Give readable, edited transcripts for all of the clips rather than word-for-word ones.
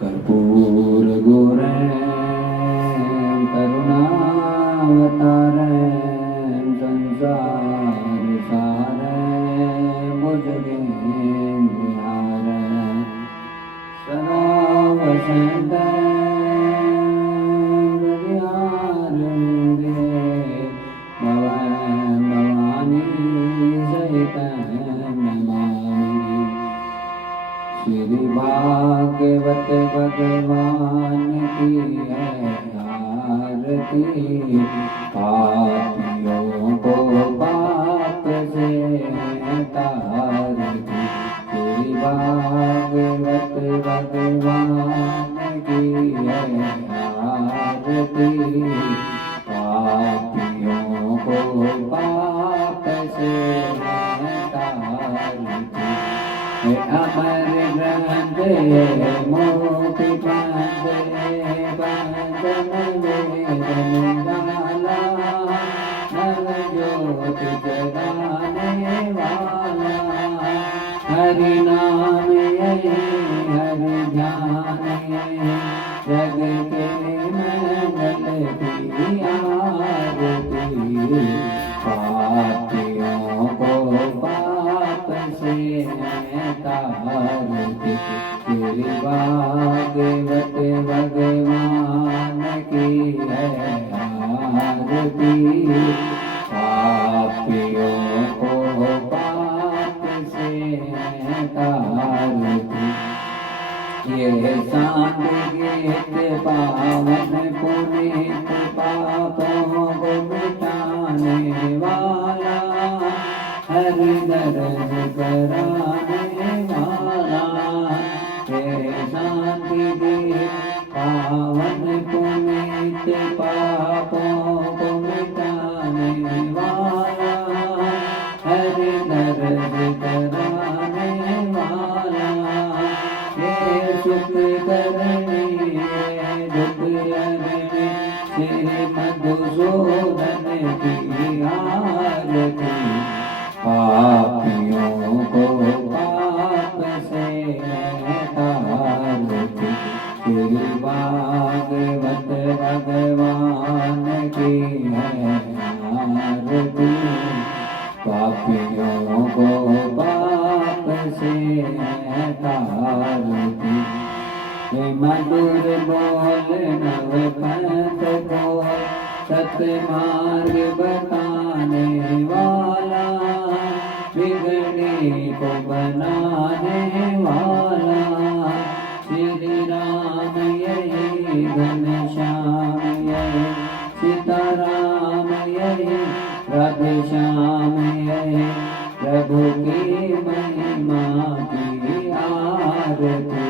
कर्पूर गौरं करुणावतारं संसार सारं भुजगेन्द्रहारं सदा वसन्तं हृदयारविन्दे भवं भवानी सहितं नमामि। श्री भागवत भगवान की है आरती, पापियों को पाप से तारती। श्री भागवत भगवान की है आरती, पापियों को पाप से तारती। अमर ग्रंथ मोति पंथ पंचम वेद निराला, नव ज्योति जगाने वाला। हरि नाम यही हरि ध्यान यही, जग के मंगल की आरती। पापियों को पाप से तारती। श्री भागवत भगवान की है आरती, पापियों को पाप से तारती। ये शांत गीत पावन पुनीत, पापों को मिटाने वाला, हरि दर्द कराने वाला। ये शांति गीत पावन पुनीत, पापों को मिटाने वाला, हरि दर्द कराने वाला। ये सुख करने दुख हरने, श्री मधुसूदन की आरती। पापियों को पाप से तारती। श्री भागवत भगवान की है आरती, पापियों को पाप से तारती। मधुर बोल नव पंथ बोल, सत्य मार्ग बताने वाला, बिगड़े को बनाने वाला। श्री राम यही घनश्याम यही, सीताराम यही राधे श्याम यही, प्रभु की महिमा की आरती।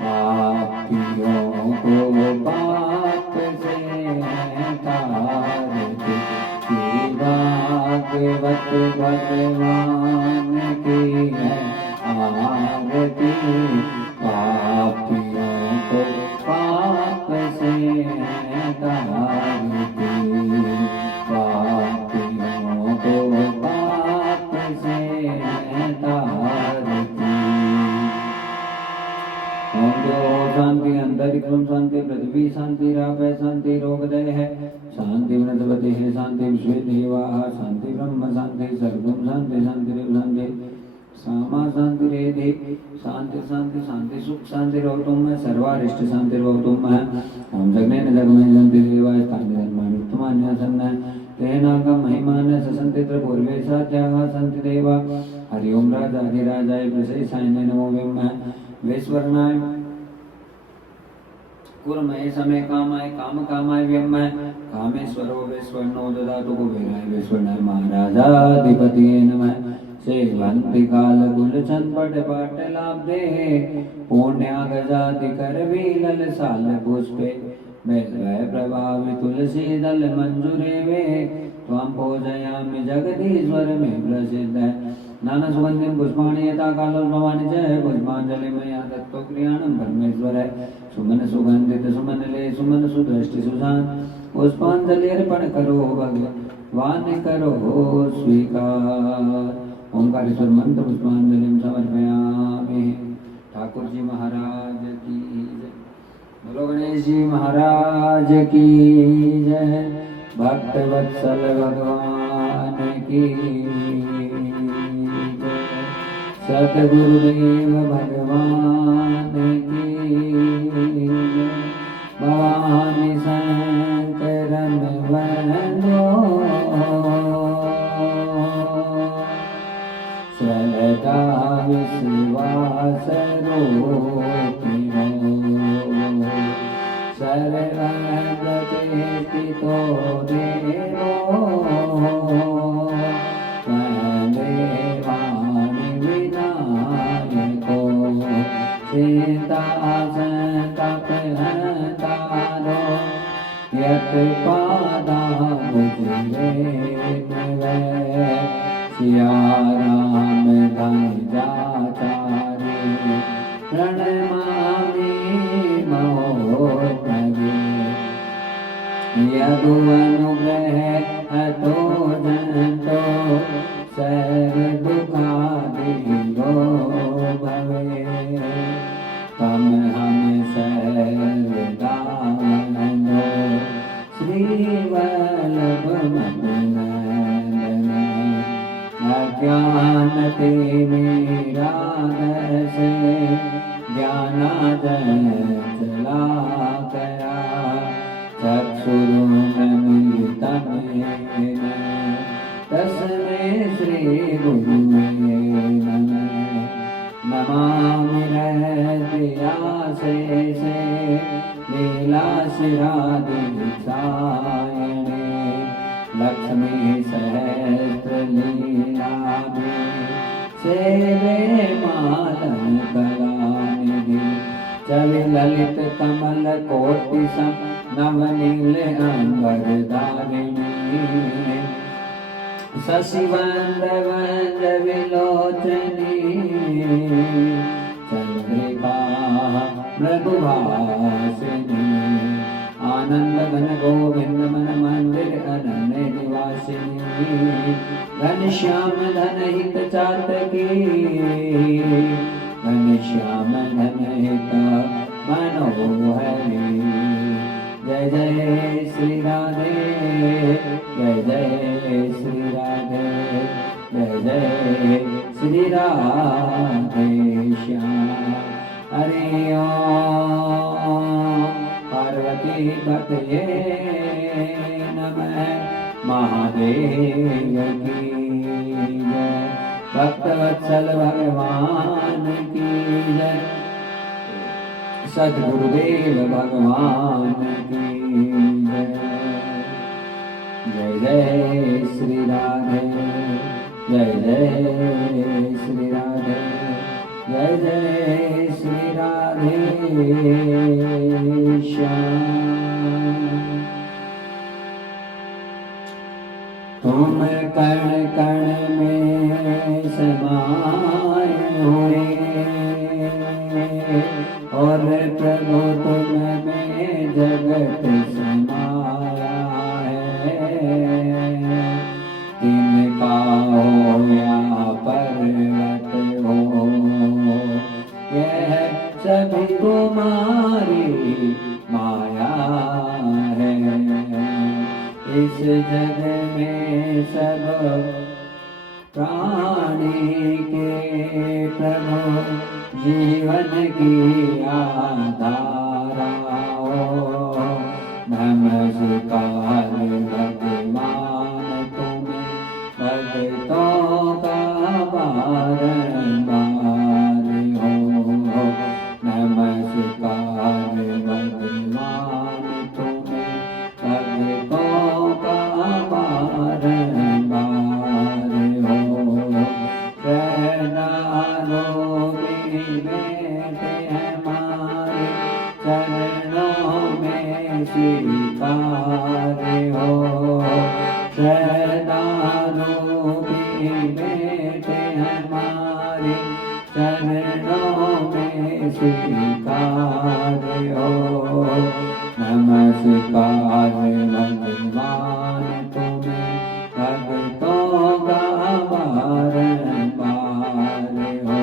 पापियों को पाप से तारती। श्री भागवत भगवान की है आरती, पापियों को पाप से तारती। पापियों को पाप से तारती। ओम जो शांति अंतरिक्षम शांति, पृथ्वी शांति, रापय शांति, रोगदय है शांति, वनस्पति है शांति, विश्व देवा शांति, ब्रह्म शांति, सर्वम शांति, शांति शांति, सामा शांति रेधि, शांति शांति शांति, सुख शांति रोतुम सर्वारिष्ट शांति रोतुम। ओम जगने जगमय शांति देवा स्थान धर्मानुत्तमान्य सन्न, तेना का महिमान ससंति पूर्वे साध्याः सन्ति देवा। हरि ओम राजाधिराजाय प्रशेषाय नमो ब्रह्म वैश्वर्णाय कुर्महे समय कामाय काम कामाय व्यम्मय, कामेश्वरो वैश्वर्णो ददातु कुबेराय वैश्वर्णाय महाराजाधिपतये नमः। सेवन्ति काल गुलचन पट पाटलाब्धे, पुण्यागजाति करवीलल साल पुष्पे। वैश्वय प्रभावि तुलसी दल मंजुरे वे, त्वां पूजयामि जगदीश्वर में प्रसिद्ध। नाना सुगंधिं पुष्पाणि यथा कालोद्भवानि च, पुष्पाञ्जलि मया दत्तो क्रियाणं परमेश्वर। सुमन सुगंधित सुमन ले सुमन सुदृष्टि सुशांत, पुष्पांजलि अर्पण करो भगवान करो स्वीकार। ओंकारेश्वर मंत्र पुष्पांजलि समर्पयामि। ठाकुर जी महाराज की जी महाराज की जय। भक्त वत्सल भगवान की जय। सतगुरुदेव भगवान की जय। भवानी शंकरन वंदो श्रद्धा विश्वास रूपिणो सर्वप्रतिष्ठितो देवो वन्देवाणि विनायको सीतासंतापहर्तारो यत्पादाम्बुजयुग्मे सिया राम धनुजाचार्य प्रणमामि महोत्तमे। यदुअनुग्रह अतो जन्तो सर्वदुःखादिगो भवे तम हम सर्वदा वन्दो श्रीवल्लभमनन्दन। अज्ञानतिमिरान्धस्य ज्ञानाञ्जनशलाकया चक्षुरुन्मीलितं येन तस्मै श्रीगुरुवे नमः। नमामि हृदयाशेषे लीलाशिरादिसायणे लक्ष्मी सहस्रलीलाभि सेवे मालन कलानिधि। चवि ललित कमल कोटि सम नवनील अंबरधारिणी। शशिवंद वंद विलोचनी चंद्रिका मृदुभाषिनी। आनंद घन गोविंद मन मंदिर अनन्य निवासिनी। घनश्याम धन हित चातकी घनश्याम धन हित मनोहरी। जय जय श्री राधे जय जय श्री राधे जय जय श्री राधे श्याम। हरि ओम पार्वती पतये नमः। महादेव की जय। भक्तवत्सल भगवान की जय। सद्गुरुदेव भगवान की जय। जय जय श्री राधे जय जय श्री राधे जय जय श्री राधे श्याम। तुम कण कण में समाये हुए और प्रभु तुम में जगत समाया है। तिनका हो या पर्वत हो यह सभी तुम्हारी माया है। इस जग में सब प्राणी के प्रभु जीवन की आधारा हो। नमस्कार भगवान तुम्हें भक्तों का बारंबार हो। नमस्कार भगवान तुम्हें भक्तों का बारंबार हो। शरणागतों में बैठे हमारे चरणों में स्वीकार हो। शरणागतों में बैठे हमारे चरणों में स्वीकार हो। नमस्कार भगवान तुम्हें भक्तों का बारंबार हो।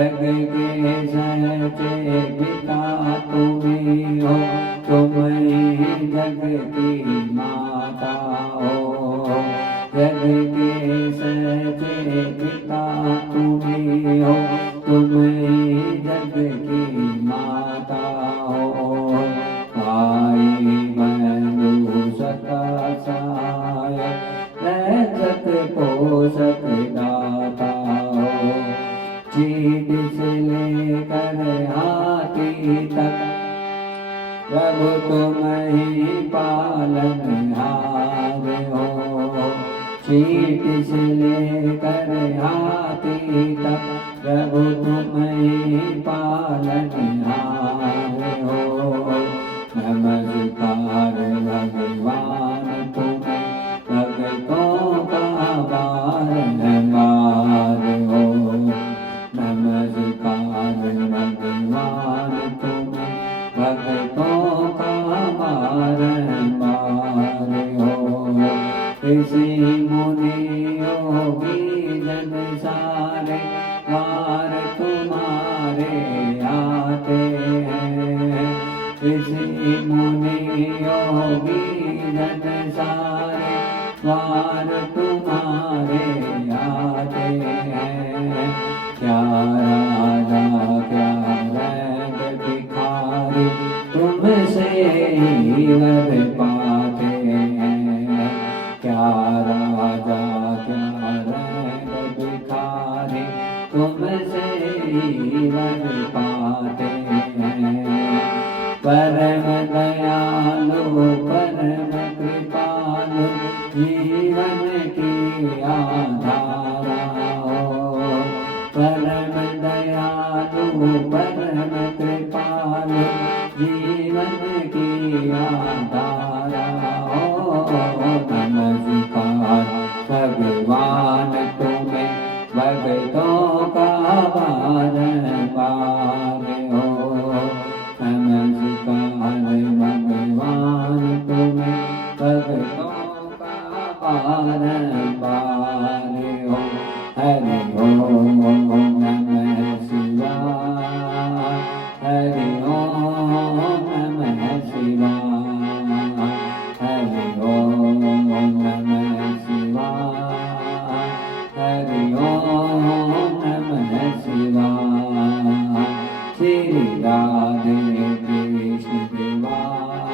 जग के सहजे पिता तुम ही हो, तुम ही जग की माता हो। जग के सहजे पिता तुम ही हो, तुम ही जग की माता हो। भाई बंधु सखा सहायक, रक्षक पोषक दाता हो। चीड़ से लेकर हाथी तक, प्रभु तुम ही पालनहार हो। चीड़ से लेकर हाथी तक, प्रभु तुम ही पालनहार हो। नमस्कार भगवान तुम्हें, भक्तों का बारंबार हो। नमस्कार भगवान तुम्हें, भक्तों का बारंबार हो। ऋषि मुनि योगी जन सारे, द्वार तुम्हारे आते हैं। ऋषि मुनि योगी जन सारे, द्वार तुम्हारे आते हैं। क्या राजा क्या रैंक भिखारी, तुमसे ही वर पाते हैं। क्या राजा क्या रैंक भिखारी, तुमसे ही वर पाते हैं। परम दयालु परम कृपालु, जीवन की आधारा हो। परम दयालु परम कृपालु, जीवन की आधारा हो। नमस्कार भगवान तुम्हें, भक्तों का बारंबार हो। नमस्कार भगवान तुम्हें, भक्तों का बारंबार हो। हरि ओम नमः शिवाय, हरि ओम नमः शिवाय, हरि ओम नमः शिवाय, हरि ओम नमः शिवाय। श्री राधे कृष्ण देवाय,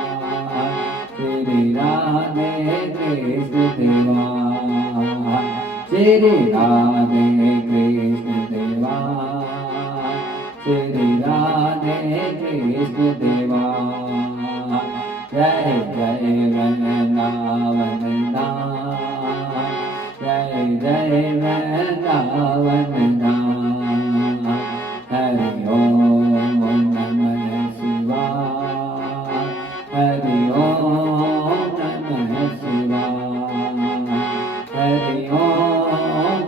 श्री राधे कृष्ण देवाय, श्री राधे कृष्ण देवाय, श्री राधे कृष्ण देवाय। जय जय वृंदावन धाम, जय जय वृंदावन धाम। हरि ओम नमः शिवाय, हरि ओम नमः शिवाय, हरि ओम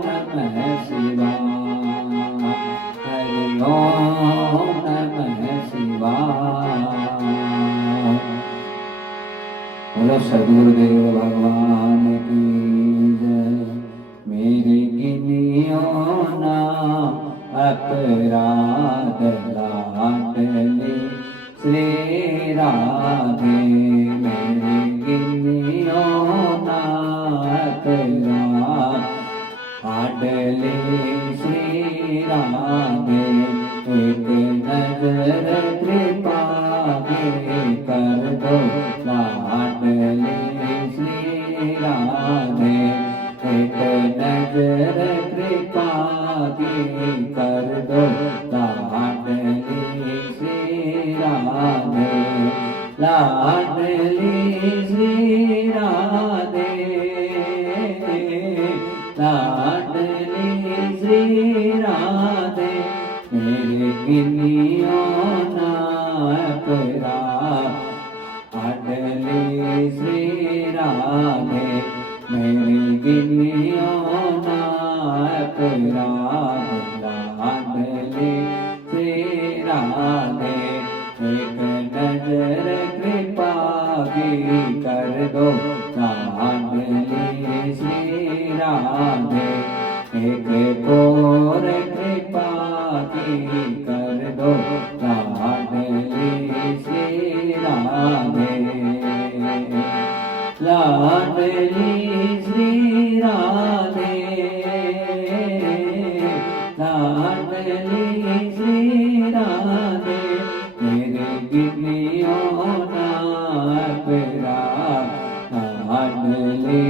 नमः शिवाय, हरि ओम नमः शिवाय। बोलो सद्गुरुदेव भगवान की जय। मेरे गिनियों ना अपराध लाडली श्री राधे, मेरे गिनियों ना अपराध लाडली श्री राधे। एक नजर कृपा के कर दो लाडली श्री राधे। एक नजर कृपा की कर दो लाडली श्री राधे। लाडली श्री राधे, लाडली श्री राधे। मेरे गिनियों ना अपराध लाडली श्री राधे। मेरी गिनियों ना अपराध लाडली श्री राधे। एक नजर कृपा की कर दो लाडली श्री राधे। एक और कृपा की कर दो लाडली श्री राधे, लाडली श्री राधे, लाडली श्री राधे, मेरे गिनियों ना पेरा, लाडली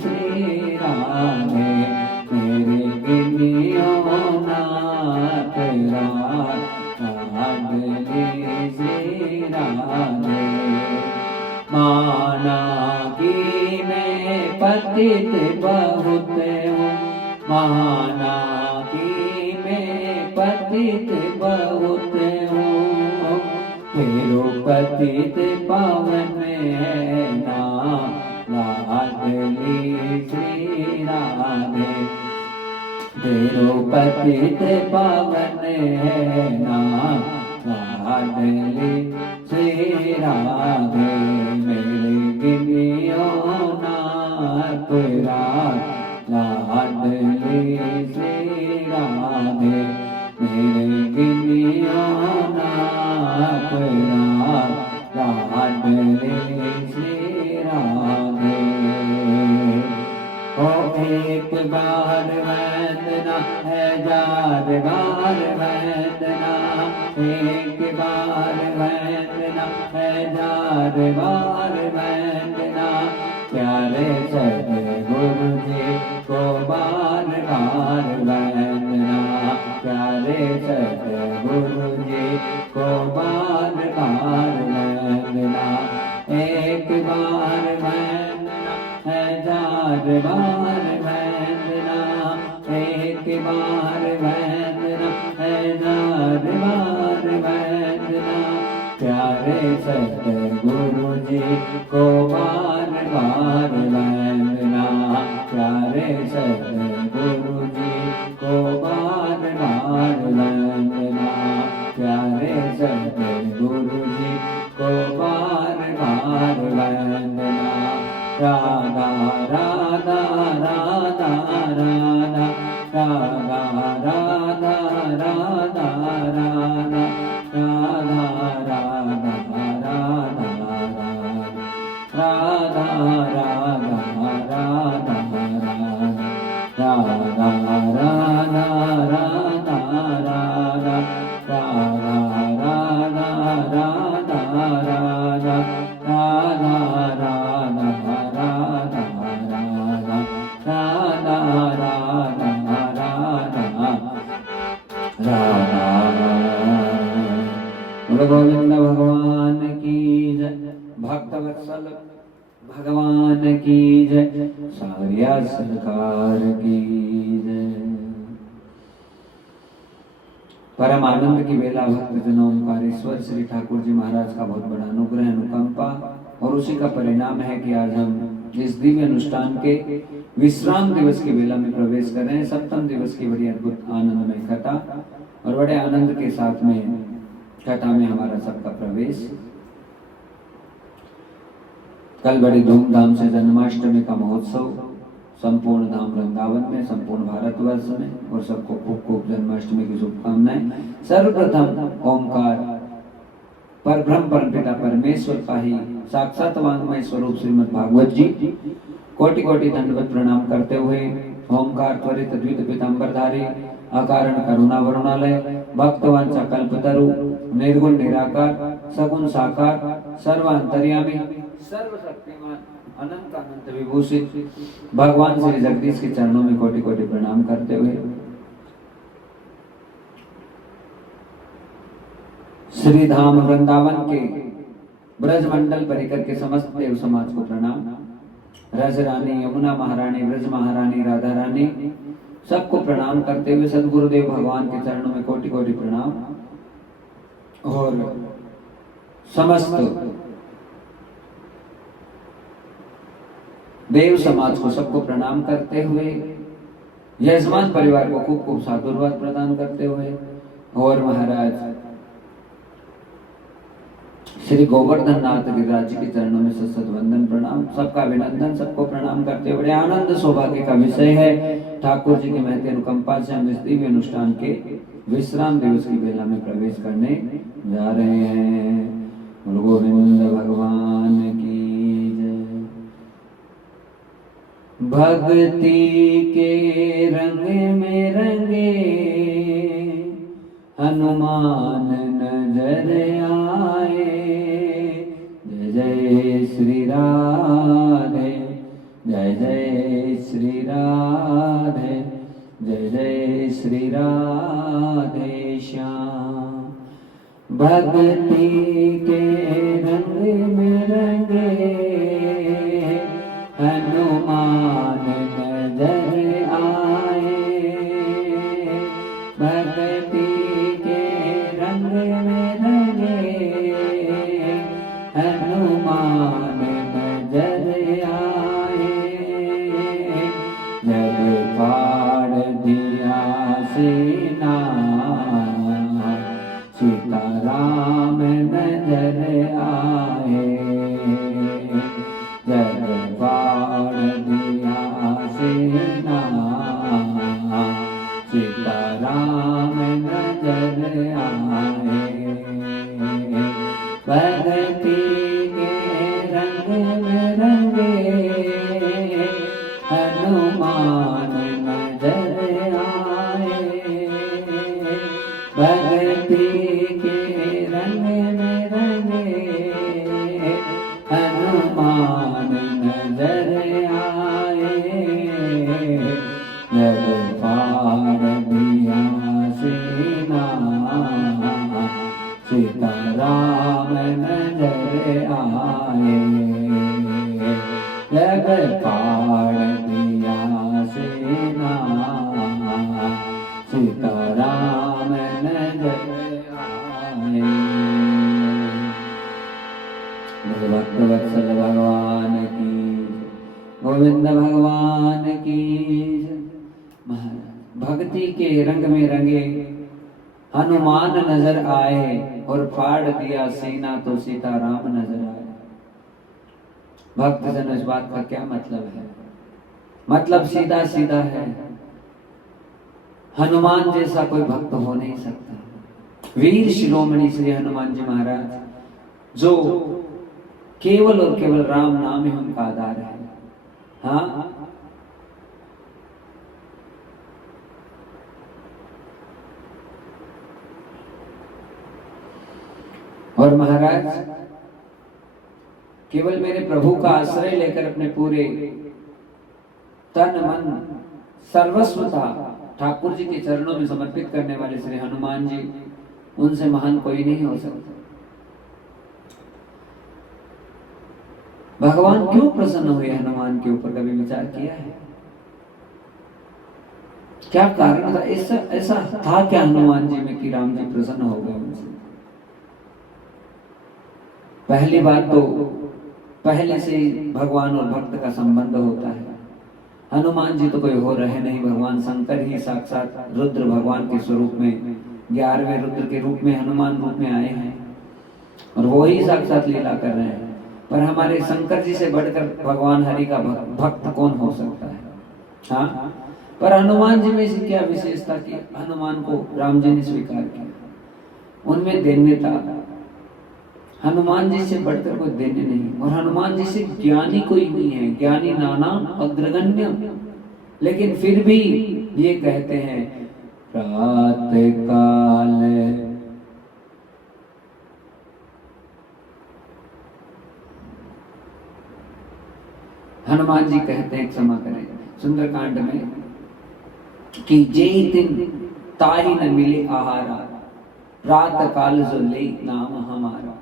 श्री राधे, मेरे गिनियों ना पेरा, लाडली श्री राधे। माना कि मैं पतित बहुत हूँ, माना कि मैं पतित बहुत हूँ, तेरो पतित पावन है ना, लाडली श्री राधे, तेरो पतित पावन है ना, लाडली श्री राधे, मेरे गिनियों ना तेरा, लाडली श्री राधे, मेरे गिनियों ना तेरा, लाडली श्री राधे। ओ एक बार वंदना है, जार बार वंदना, एक बार वंदना है, जार बार वंदना, प्यारे सतगुरु जी को बार बार वंदना, प्यारे सतगुरु जी को बार बार वंदना, एक बार वंदना है, जार बार वंदना, एक बार वंदना है, जार बार वंदना, प्यारे सतगुरु जी को बार बार वंदना, प्यारे सतगुरु जी को बार बार वंदना, प्यारे सतगुरु जी को बार बार वंदना। राधा राधा राधा राधा, राधा राधा राधा राधा, राधा राधा राधा राधा, राधा राधा राधा राधा, राधा राधा राधा राधा, राधा राधा राधा राधा, राधा राधा राधा राधा, राधा राधा राधा राधा। गोविंद भगवान की जय, भक्तवत्सल भगवान की जय, सारिया सरकार की जय। परम आनंद की बेला भक्त जन ओंकारेश्वर श्री ठाकुर जी महाराज का बहुत बड़ा अनुग्रह अनुकंपा, और उसी का परिणाम है कि आज हम इस दिव्य अनुष्ठान के विश्राम दिवस की बेला में प्रवेश कर रहे हैं। सप्तम दिवस की बड़ी अद्भुत आनंदमय कथा, और बड़े आनंद के साथ में कथा में हमारा सबका प्रवेश। कल बड़ी धूमधाम से जन्माष्टमी का महोत्सव संपूर्ण धाम वृंदावन में, संपूर्ण भारतवर्ष में, और सबको खूब खूब जन्माष्टमी की शुभकामनाएं। सर्वप्रथम ओंकार परब्रह्म परमपिता परमेश्वर का ही साक्षात वांग्मय स्वरूप श्रीमद् भागवत जी कोटि कोटि दंडवत प्रणाम करते हुए ओंकार त्वरित द्वित पीतांबरधारी अकारण करुणा वरुणालय भक्तवांचा कल्पतरु निर्गुण निराकार सगुण साकार सर्वांतर्यामी सर्वशक्तिमान अनंत अनंत विभूषित भगवान श्री जगदीश के चरणों में कोटि कोटि प्रणाम करते हुए श्री धाम वृंदावन के ब्रज मंडल परिकर के समस्त देव समाज को प्रणाम। रज रानी, यमुना महारानी, ब्रज महारानी, राधा रानी सबको प्रणाम करते हुए सदगुरुदेव भगवान के चरणों में कोटि कोटि प्रणाम। और समस्त देव समाज को सबको प्रणाम करते हुए यजमान परिवार को खूब खूब साधुवाद प्रदान करते हुए और महाराज श्री गोवर्धन नाथ गिरिराज जी के चरणों में सत वंदन प्रणाम। सबका अभिनंदन, सबको प्रणाम करते हुए बड़े आनंद सौभाग्य का विषय है ठाकुर जी की महती अनुकंपा से हम इस दिव्य अनुष्ठान के विश्राम दिवस की बेला में प्रवेश करने जा रहे हैं। बोल गोविंद भगवान की जय। भक्ति के रंग में रंगे हनुमान नजर आए। जय जय श्री राधे, जय जय श्री राधे, जय जय श्री राधे श्याम। भक्ति के रंग में रंगे हनुमान नजर आए। भक्ति के रंग में रंगे हनुमान नजर आए। जब फाड़ दिया सीना सीताराम नजर आए। जब फाड़ दिया सीना सीताराम नजर आए। भक्ति के रंग में रंगे हनुमान नजर आए। भक्ति के रंग में रंगे हनुमान नजर आए। जब फाड़ दिया सीना सीताराम नजर आए। जब फाड़ दिया सीना सीताराम नजर आए। भक्त वत्सल भगवान की, गोविंद भगवान की। भक्ति के रंग में रंगे हनुमान नजर आए और फाड़ दिया सीना तो सीताराम नजर आए। भक्त जन इस बात का क्या मतलब है? मतलब सीधा सीधा है, हनुमान जैसा कोई भक्त हो नहीं सकता। वीर शिरोमणि श्री हनुमान जी महाराज जो केवल और केवल राम नाम ही उनका आधार है। हाँ, और महाराज केवल मेरे प्रभु का आश्रय लेकर अपने पूरे तन मन सर्वस्वता ठाकुर जी के चरणों में समर्पित करने वाले श्री हनुमान जी, उनसे महान कोई नहीं हो सकता। भगवान क्यों प्रसन्न हुए हनुमान के ऊपर, कभी विचार किया है? क्या कारण था? ऐसा था क्या हनुमान जी में कि राम जी प्रसन्न हो गए उनसे? पहली बात तो पहले से ही भगवान और भक्त का संबंध होता है। हनुमान जी तो कोई हो रहे नहीं, भगवान शंकर ही साक्षात रुद्र भगवान के स्वरूप में 11वें रुद्र के रूप में हनुमान रूप में आए हैं और वो ही साक्षात लीला कर रहे हैं। पर हमारे शंकर जी से बढ़कर भगवान हरि का भक्त कौन हो सकता है? हाँ, पर हनुमान जी में से क्या विशेषता कि हनुमान को राम जी ने स्वीकार किया, उनमें दैन्यता। हनुमान जी से बढ़कर कोई दैन्य नहीं, और हनुमान जी से ज्ञानी कोई नहीं है। ज्ञानी नाना अग्रगण्य, लेकिन फिर भी ये कहते हैं प्रातः काल हनुमान जी कहते हैं, क्षमा करें, सुंदरकांड में कि जय दिन ताहि न मिले आहारा, प्रातः काल जो ले नाम हमारा।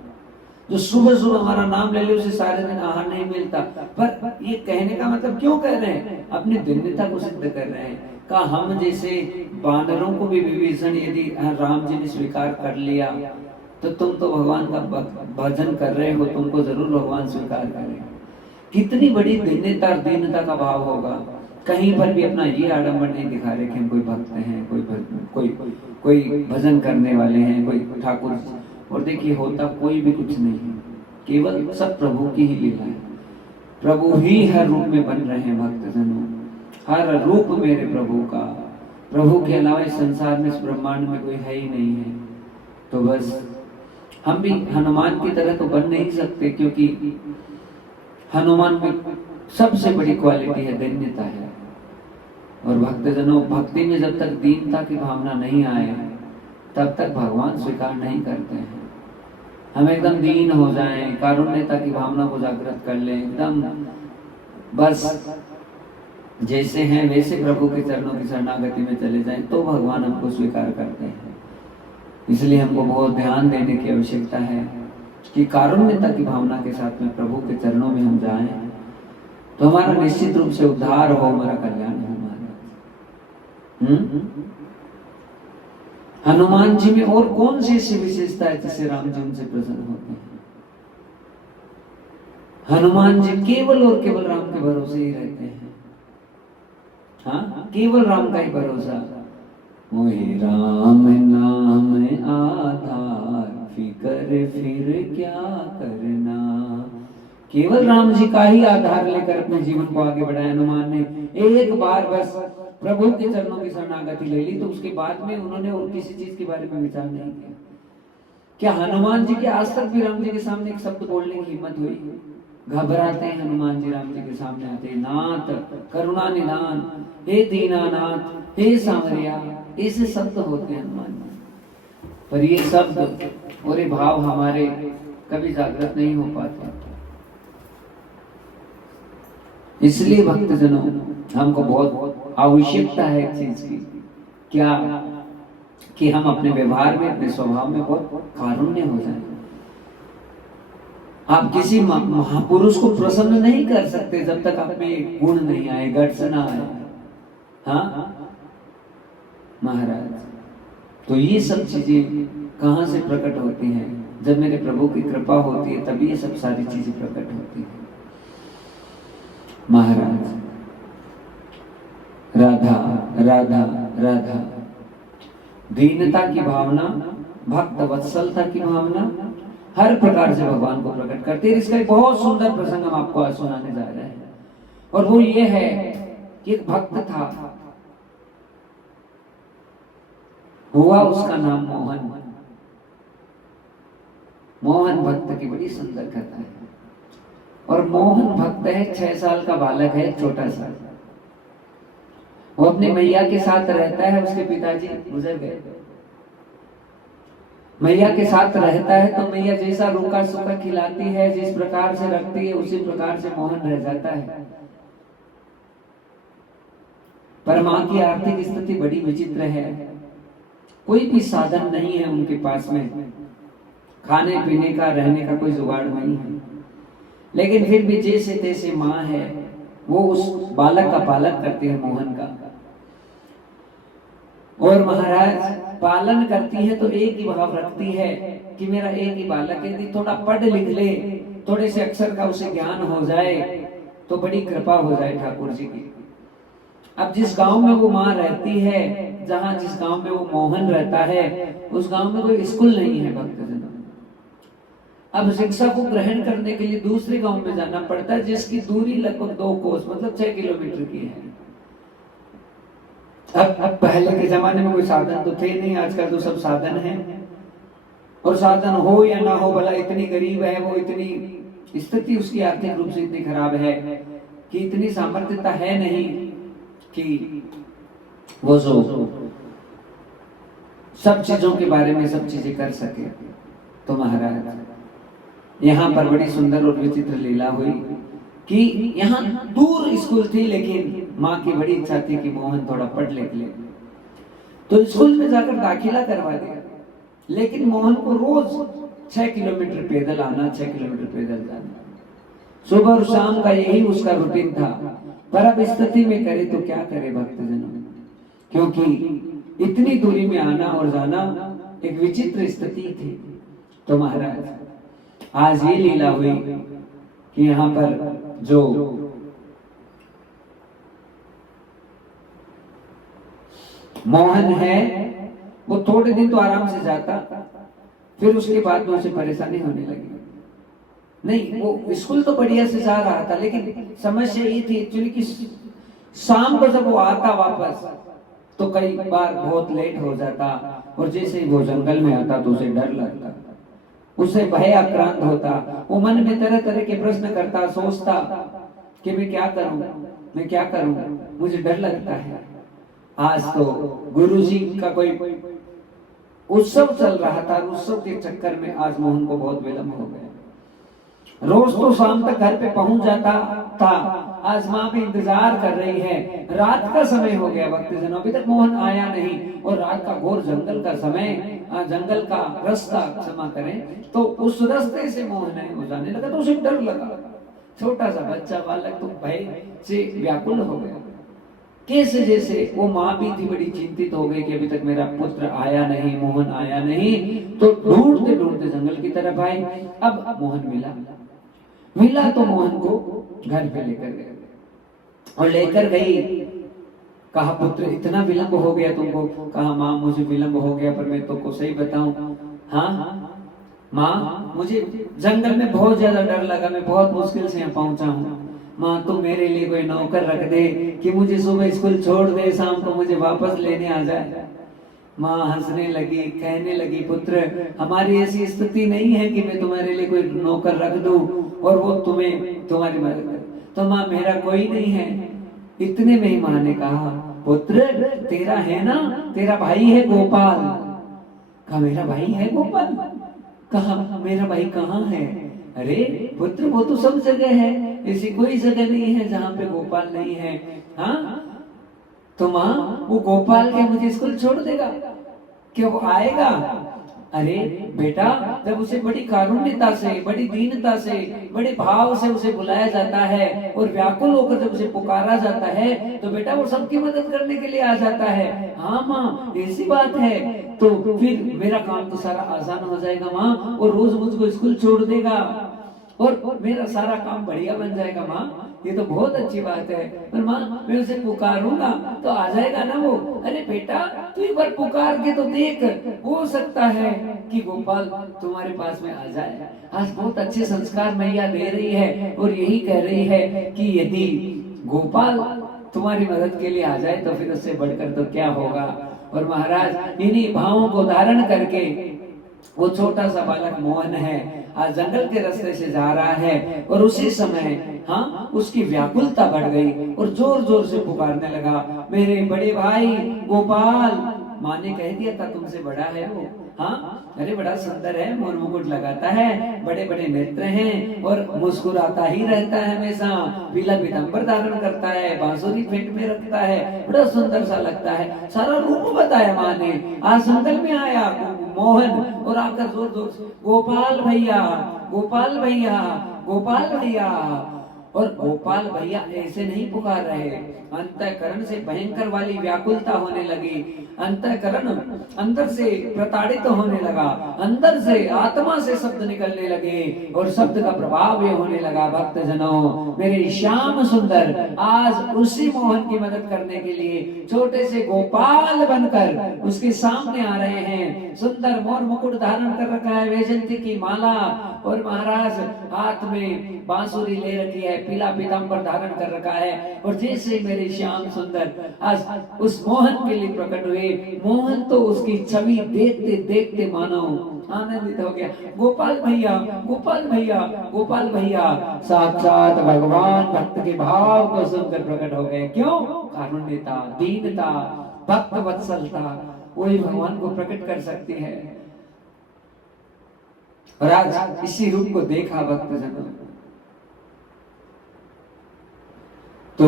जो सुबह सुबह हमारा नाम ले ले उसे सारे दिन आहार नहीं मिलता। पर ये कहने का मतलब क्यों कह रहे हैं? अपनी दिव्यता को सिद्ध कर रहे हैं। का हम जैसे बानरों को भी विभीषण यदि राम जी ने स्वीकार कर लिया तो तुम तो भगवान का भजन कर रहे हो, तुमको जरूर भगवान स्वीकार करेंगे। कितनी बड़ी दिव्यता और दीनता का भाव होगा। कहीं पर भी अपना ये आडंबर नहीं दिखा रहे कि हम कोई भक्त हैं, कोई भजन करने वाले हैं, कोई ठाकुर। और देखिए होता कोई भी कुछ नहीं है, केवल सब प्रभु की ही लीला है। प्रभु ही हर रूप में बन रहे हैं भक्तजनों, हर रूप मेरे प्रभु का। प्रभु के अलावा इस संसार में, इस ब्रह्मांड में कोई है ही नहीं है। तो बस हम भी हनुमान की तरह तो बन नहीं सकते, क्योंकि हनुमान में सबसे बड़ी क्वालिटी है दीनता है। और भक्तजनों, भक्ति में जब तक दीनता की भावना नहीं आए तब तक भगवान स्वीकार नहीं करते हैं। हम एकदम दीन हो जाएं, कारुण्यता की भावना को जागृत कर लें, एकदम बस जैसे हैं वैसे प्रभु के चरणों की शरणागति में चले जाएं, तो भगवान हमको स्वीकार करते हैं। इसलिए हमको बहुत ध्यान देने की आवश्यकता है कि कारुण्यता की भावना के साथ में प्रभु के चरणों में हम जाएं, तो हमारा निश्चित रूप से उद्धार हो, हमारा कल्याण हो। हनुमान जी में और कौन सी ऐसी विशेषता है जिससे राम जी उनसे प्रसन्न होते हैं? हनुमान जी केवल और केवल राम के भरोसे ही रहते हैं। हाँ, केवल राम का ही भरोसा। मोहि राम नाम आधार, फिकर फिर क्या करना। केवल राम जी का ही आधार लेकर अपने जीवन को आगे बढ़ाया हनुमान ने। एक बार बस प्रभु के चरणों की शरणागति ले ली, तो उसके बाद में उन्होंने और किसी चीज के बारे में विचार नहीं किया। क्या हनुमान जी के आज तक भी राम जी के सामने एक शब्द बोलने की हिम्मत हुई? घबराते हैं हनुमान जी राम जी के सामने आते, नाथ करुणा निधान, हे दीनानाथ, हे सांवरिया, ऐसे शब्द होते हैं हनुमान जी। पर ये शब्द और ये भाव हमारे कभी जागृत नहीं हो पाते। इसलिए भक्तजनों, हमको बहुत आवश्यकता है एक चीज की, क्या कि हम अपने व्यवहार में, अपने स्वभाव में बहुत कारुण्य हो जाएं। आप किसी महापुरुष को प्रसन्न नहीं कर सकते जब तक आप में गुण नहीं आए, गट्स ना आए। हाँ महाराज, तो ये सब चीजें कहां से प्रकट होती हैं? जब मेरे प्रभु की कृपा होती है तभी ये सब सारी चीजें प्रकट होती हैं। महाराज, राधा राधा राधा, दीनता की भावना, भक्त वत्सलता की भावना हर प्रकार से भगवान को प्रकट करते हैं। इसका एक बहुत सुंदर प्रसंग हम आपको आज सुनाने जा रहे हैं, और वो ये है कि एक भक्त था, हुआ उसका नाम मोहन। मोहन भक्त की बड़ी सुंदर कथा है। और मोहन भक्त है, 6 साल का बालक है, छोटा सा। वो अपनी मैया के साथ रहता है, उसके पिताजी गुजर गए। मैया के साथ रहता है तो मैया जैसा रूखा सूखा खिलाती है, जिस प्रकार से रखती है, उसी प्रकार से मोहन रह जाता है। पर मां की आर्थिक स्थिति बड़ी विचित्र है, कोई भी साधन नहीं है उनके पास में, खाने पीने का, रहने का कोई जुगाड़ नहीं है। लेकिन फिर भी जैसे तैसे मां है, वो उस बालक का पालन करती है, मोहन का। और महाराज पालन करती है तो एक ही भाव रखती है कि मेरा एक ही बालक है, यदि थोड़ा पढ़ लिख ले, थोड़े से अक्षर का उसे ज्ञान हो जाए तो बड़ी कृपा हो जाए ठाकुर जी की। अब जिस गांव में वो माँ रहती है, जहां जिस गांव में वो मोहन रहता है, उस गांव में कोई स्कूल नहीं है भक्तजन। अब शिक्षा को ग्रहण करने के लिए दूसरे गांव में जाना पड़ता है, जिसकी दूरी लगभग 2 कोस मतलब 6 किलोमीटर की है। अब पहले के जमाने में कोई साधन तो थे नहीं, आजकल तो सब साधन है। और साधन हो या ना हो, भला इतनी गरीब है वो, इतनी स्थिति उसकी आर्थिक रूप से इतनी खराब है कि इतनी सामर्थ्यता है नहीं कि वो सब चीजों के बारे में सब चीजें कर सके। तो महाराज यहाँ पर बड़ी सुंदर और विचित्र लीला हुई कि यहाँ दूर स्कूल थी, लेकिन माँ की बड़ी इच्छा थी कि मोहन थोड़ा पढ़ लिख ले, तो स्कूल में जाकर दाखिला करवा दिया। लेकिन मोहन को रोज 6 किलोमीटर पैदल आना, 6 किलोमीटर पैदल जाना, सुबह और शाम का यही उसका रूटीन था। पर अब स्थिति में करे तो क्या करे भक्तजनों, क्योंकि इतनी दूरी में आना और जाना एक विचित्र स्थिति थी। तो महाराज आज ये लीला हुई कि यहाँ पर जो मोहन है वो थोड़े दिन तो आराम से जाता, फिर उसके बाद में उसे परेशानी होने लगी। नहीं, वो स्कूल तो बढ़िया से जा रहा था, लेकिन समस्या ये थी एक्चुअली कि शाम को जब वो आता वापस, तो कई बार बहुत लेट हो जाता, और जैसे ही वो जंगल में आता तो उसे डर लगता, उसे भय आक्रांत होता, वो मन में तरह तरह के प्रश्न करता, सोचता कि मैं क्या करूं, मैं क्या करूं, मुझे डर लगता है। आज तो गुरुजी का कोई उत्सव चल रहा था, उत्सव के चक्कर में आज मोहन को बहुत विलंब हो गया। रोज तो शाम तक घर पे पहुंच जाता था, आज माँ भी इंतजार कर रही है। रात का समय हो गया भक्तजनों, अभी तक मोहन आया नहीं, और रात का घोर जंगल का समय, जंगल का रास्ता क्षमा करें, तो उस रास्ते से मोहन हो जाने लगा, तो उसे डर लगा। छोटा सा बच्चा बालक तो भय से व्याकुल हो गया। कैसे जैसे वो माँ भी थी बड़ी चिंतित हो गई कि अभी तक मेरा पुत्र आया नहीं, मोहन आया नहीं, तो ढूंढते ढूंढते जंगल की तरफ आई। अब मोहन मिला तो मोहन को घर पे लेकर गए, और लेकर गई, कहा पुत्र इतना विलंब हो गया तुमको? कहा माँ मुझे विलंब हो गया, पर मैं तुमको सही बताऊं, हाँ माँ मुझे जंगल में बहुत ज्यादा डर लगा, मैं बहुत मुश्किल से यहाँ पहुंचा हूँ। माँ तुम मेरे लिए कोई नौकर रख दे कि मुझे सुबह स्कूल छोड़ दे, शाम को मुझे वापस लेने आ जाए। माँ हंसने लगी, कहने लगी पुत्र हमारी ऐसी स्थिति नहीं है कि मैं तुम्हारे लिए कोई नौकर रख दूं और वो तुम्हें तुम्हारी मदद करे। तो माँ मेरा कोई नहीं है। इतने में ही माँ ने कहा पुत्र तेरा है ना, तेरा भाई है गोपाल। कहा मेरा भाई है गोपाल? कहा मेरा भाई कहाँ है? अरे पुत्र वो तो सब जगह है, ऐसी कोई जगह नहीं है जहाँ पे गोपाल नहीं है। हाँ तो माँ वो गोपाल के मुझे स्कूल छोड़ देगा क्या? वो आएगा? अरे बेटा जब उसे बड़ी कारुण्यता से, बड़ी दीनता से, बड़े भाव से उसे बुलाया जाता है और व्याकुल होकर जब उसे पुकारा जाता है तो बेटा वो सबकी मदद करने के लिए आ जाता है। हाँ माँ ऐसी बात है, तो फिर मेरा काम तो सारा आसान हो जाएगा माँ, और रोज मुझको स्कूल छोड़ देगा और मेरा सारा काम बढ़िया बन जाएगा। माँ ये तो बहुत अच्छी बात है, पर माँ मैं उसे पुकारूंगा तो आ जाएगा ना वो? अरे बेटा तू एक बार पुकार के तो देख, हो सकता है कि गोपाल तुम्हारे पास में आ जाए। आज बहुत अच्छे संस्कार मैया दे रही है और यही कह रही है कि यदि गोपाल तुम्हारी मदद के लिए आ जाए तो फिर उससे बढ़कर तो क्या होगा। और महाराज इन्हीं भावों को धारण करके वो छोटा सा बालक मोहन है आज जंगल के रास्ते से जा रहा है, और उसी समय हाँ उसकी व्याकुलता बढ़ गई और जोर जोर से पुकारने लगा मेरे बड़े भाई गोपाल। माँ ने कह दिया था तुमसे बड़ा है वो। हाँ अरे बड़ा सुंदर है, मोर मुकुट लगाता है, बड़े बड़े नेत्र हैं और मुस्कुराता ही रहता है हमेशा, पीला पीतांबर धारण करता है, बांसुरी पेट में रखता है, बड़ा सुंदर सा लगता है। सारा रूप बताया माँ ने। आज जंगल में आया मोहन और आकर जोर जोर से गोपाल भैया, गोपाल भैया, गोपाल भैया। और गोपाल भैया ऐसे नहीं पुकार रहे, अंतःकरण से भयंकर वाली व्याकुलता होने लगी, अंतःकरण अंदर से प्रताड़ित होने लगा, अंदर से आत्मा से शब्द निकलने लगे और शब्द का प्रभाव ये होने लगा। भक्त जनों मेरे श्याम सुंदर आज उसी मोहन की मदद करने के लिए छोटे से गोपाल बनकर उसके सामने आ रहे हैं। सुंदर मोर मुकुट धारण कर रखा है, वैजयंती की माला, और महाराज हाथ में बांसुरी ले रखी है, पीला पीतांबर धारण कर रखा है। और जैसे मेरे श्याम सुंदर आज उस मोहन के लिए प्रकट हुए, मोहन तो उसकी छवि देखते देखते मानो आनंदित हो गया। गोपाल भैया, गोपाल भैया, गोपाल भैया। साक्षात भगवान भक्त के भाव को सुनकर प्रकट हो गए। क्यों? कारुण्यता, दीनता, भक्त वत्सलता वही भगवान को प्रकट कर सकती है। और आज इसी रूप को देखा भक्त जनों तो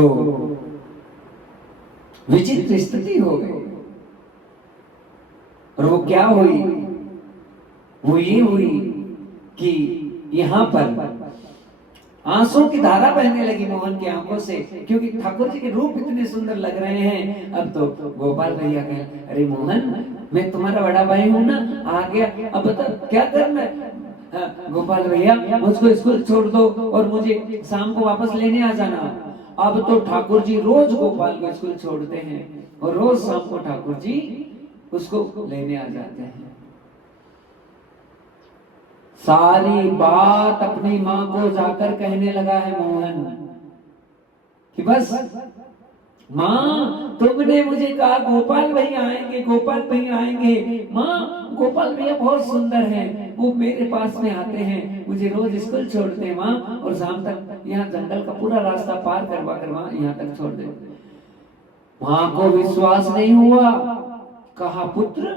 विचित्र स्थिति हो गई। और वो क्या हुई? वो ये हुई कि यहाँ पर आंसू की धारा बहने लगी मोहन की आंखों से, क्योंकि ठाकुर जी के रूप इतने सुंदर लग रहे हैं। अब तो गोपाल भैया कहे अरे मोहन मैं तुम्हारा बड़ा भाई हूं ना, आ गया, अब बता क्या करना है? गोपाल भैया मुझको स्कूल छोड़ दो और मुझे शाम को वापस लेने आ जाना। अब तो ठाकुर जी रोज गोपाल को स्कूल छोड़ते हैं और रोज शाम को ठाकुर जी उसको लेने आ जाते हैं। सारी बात अपनी माँ को जाकर कहने लगा है मोहन कि बस माँ तुमने मुझे कहा गोपाल भैया आएंगे, गोपाल भैया आएंगे। माँ गोपाल भैया बहुत सुंदर हैं, वो मेरे पास में आते हैं, मुझे रोज स्कूल छोड़ते हैं माँ, और शाम तक यहाँ जंगल का पूरा रास्ता पार करवा कर माँ यहाँ तक छोड़ देते। माँ को विश्वास नहीं हुआ, कहा पुत्र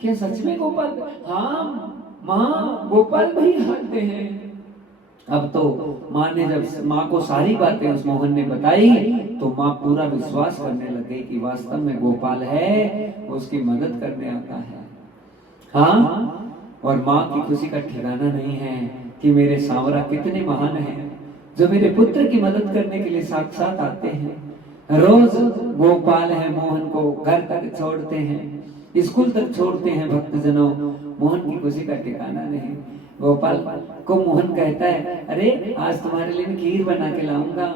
क्या सच में गोपाल? हाँ माँ गोपाल भैया आते हैं। अब तो माँ ने जब माँ को सारी बातें उस मोहन ने बताई तो माँ पूरा विश्वास करने लग गई कि वास्तव में गोपाल है, उसकी मदद करने आता है। हाँ, और माँ की खुशी का ठिकाना नहीं है कि मेरे सांवरा कितने महान हैं जो मेरे पुत्र की मदद करने के लिए साक्षात आते हैं। रोज गोपाल है मोहन को घर तक छोड़ते हैं, स्कूल तक छोड़ते हैं भक्तजनों। मोहन की खुशी का ठिकाना नहीं। गोपाल को मोहन कहता है, अरे आज तुम्हारे लिए खीर बना के लाऊंगा,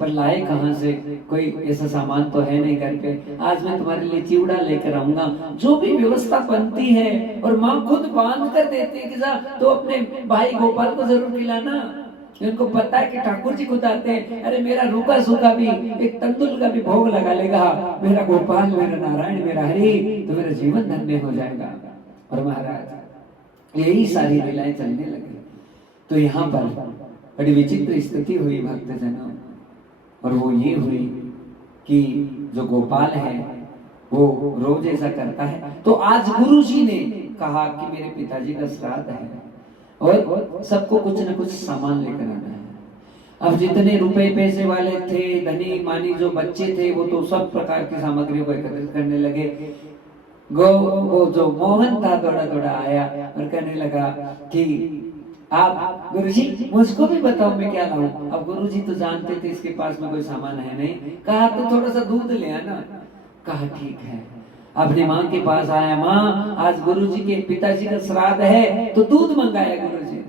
पर लाए कहाँ से, कोई ऐसा सामान तो है नहीं घर पे। आज मैं तुम्हारे लिए चिवड़ा लेकर आऊंगा, जो भी व्यवस्था बनती है। और माँ खुद बांध कर देती है कि तो अपने भाई गोपाल को जरूर खिलाना। इनको पता है कि ठाकुर जी खुद आते हैं, अरे मेरा रूखा सूखा भी एक तंदुल का भी भोग लगा लेगा मेरा गोपाल, मेरा नारायण, मेरा हरि, तो मेरा जीवन धन्य हो जाएगा। और महाराज यही सारी लीलाएं चलने लगी। तो यहाँ पर बड़ी विचित्र स्थिति हुई भक्तजनों, और वो ये हुई कि जो गोपाल है वो रोज ऐसा करता है। तो आज गुरु जी ने कहा कि मेरे पिताजी का श्राद्ध है और सबको कुछ न कुछ सामान लेकर आना है। अब जितने रुपए पैसे वाले थे, धनी मानी जो बच्चे थे, वो तो सब प्रकार की सामग्रियों को एकत्रित करने लगे। वो जो मोहन था दौड़ा दौड़ा आया और कहने लगा कि आप गुरुजी मुझको भी बताओ मैं क्या लाऊं। अब गुरुजी तो जानते थे इसके पास में कोई सामान है नहीं। कहा तो थोड़ा सा दूध ले आना। कहा ठीक है। अपनी माँ के पास आया, माँ आज गुरुजी के पिताजी का श्राद्ध है, तो दूध मंगाया गुरुजी।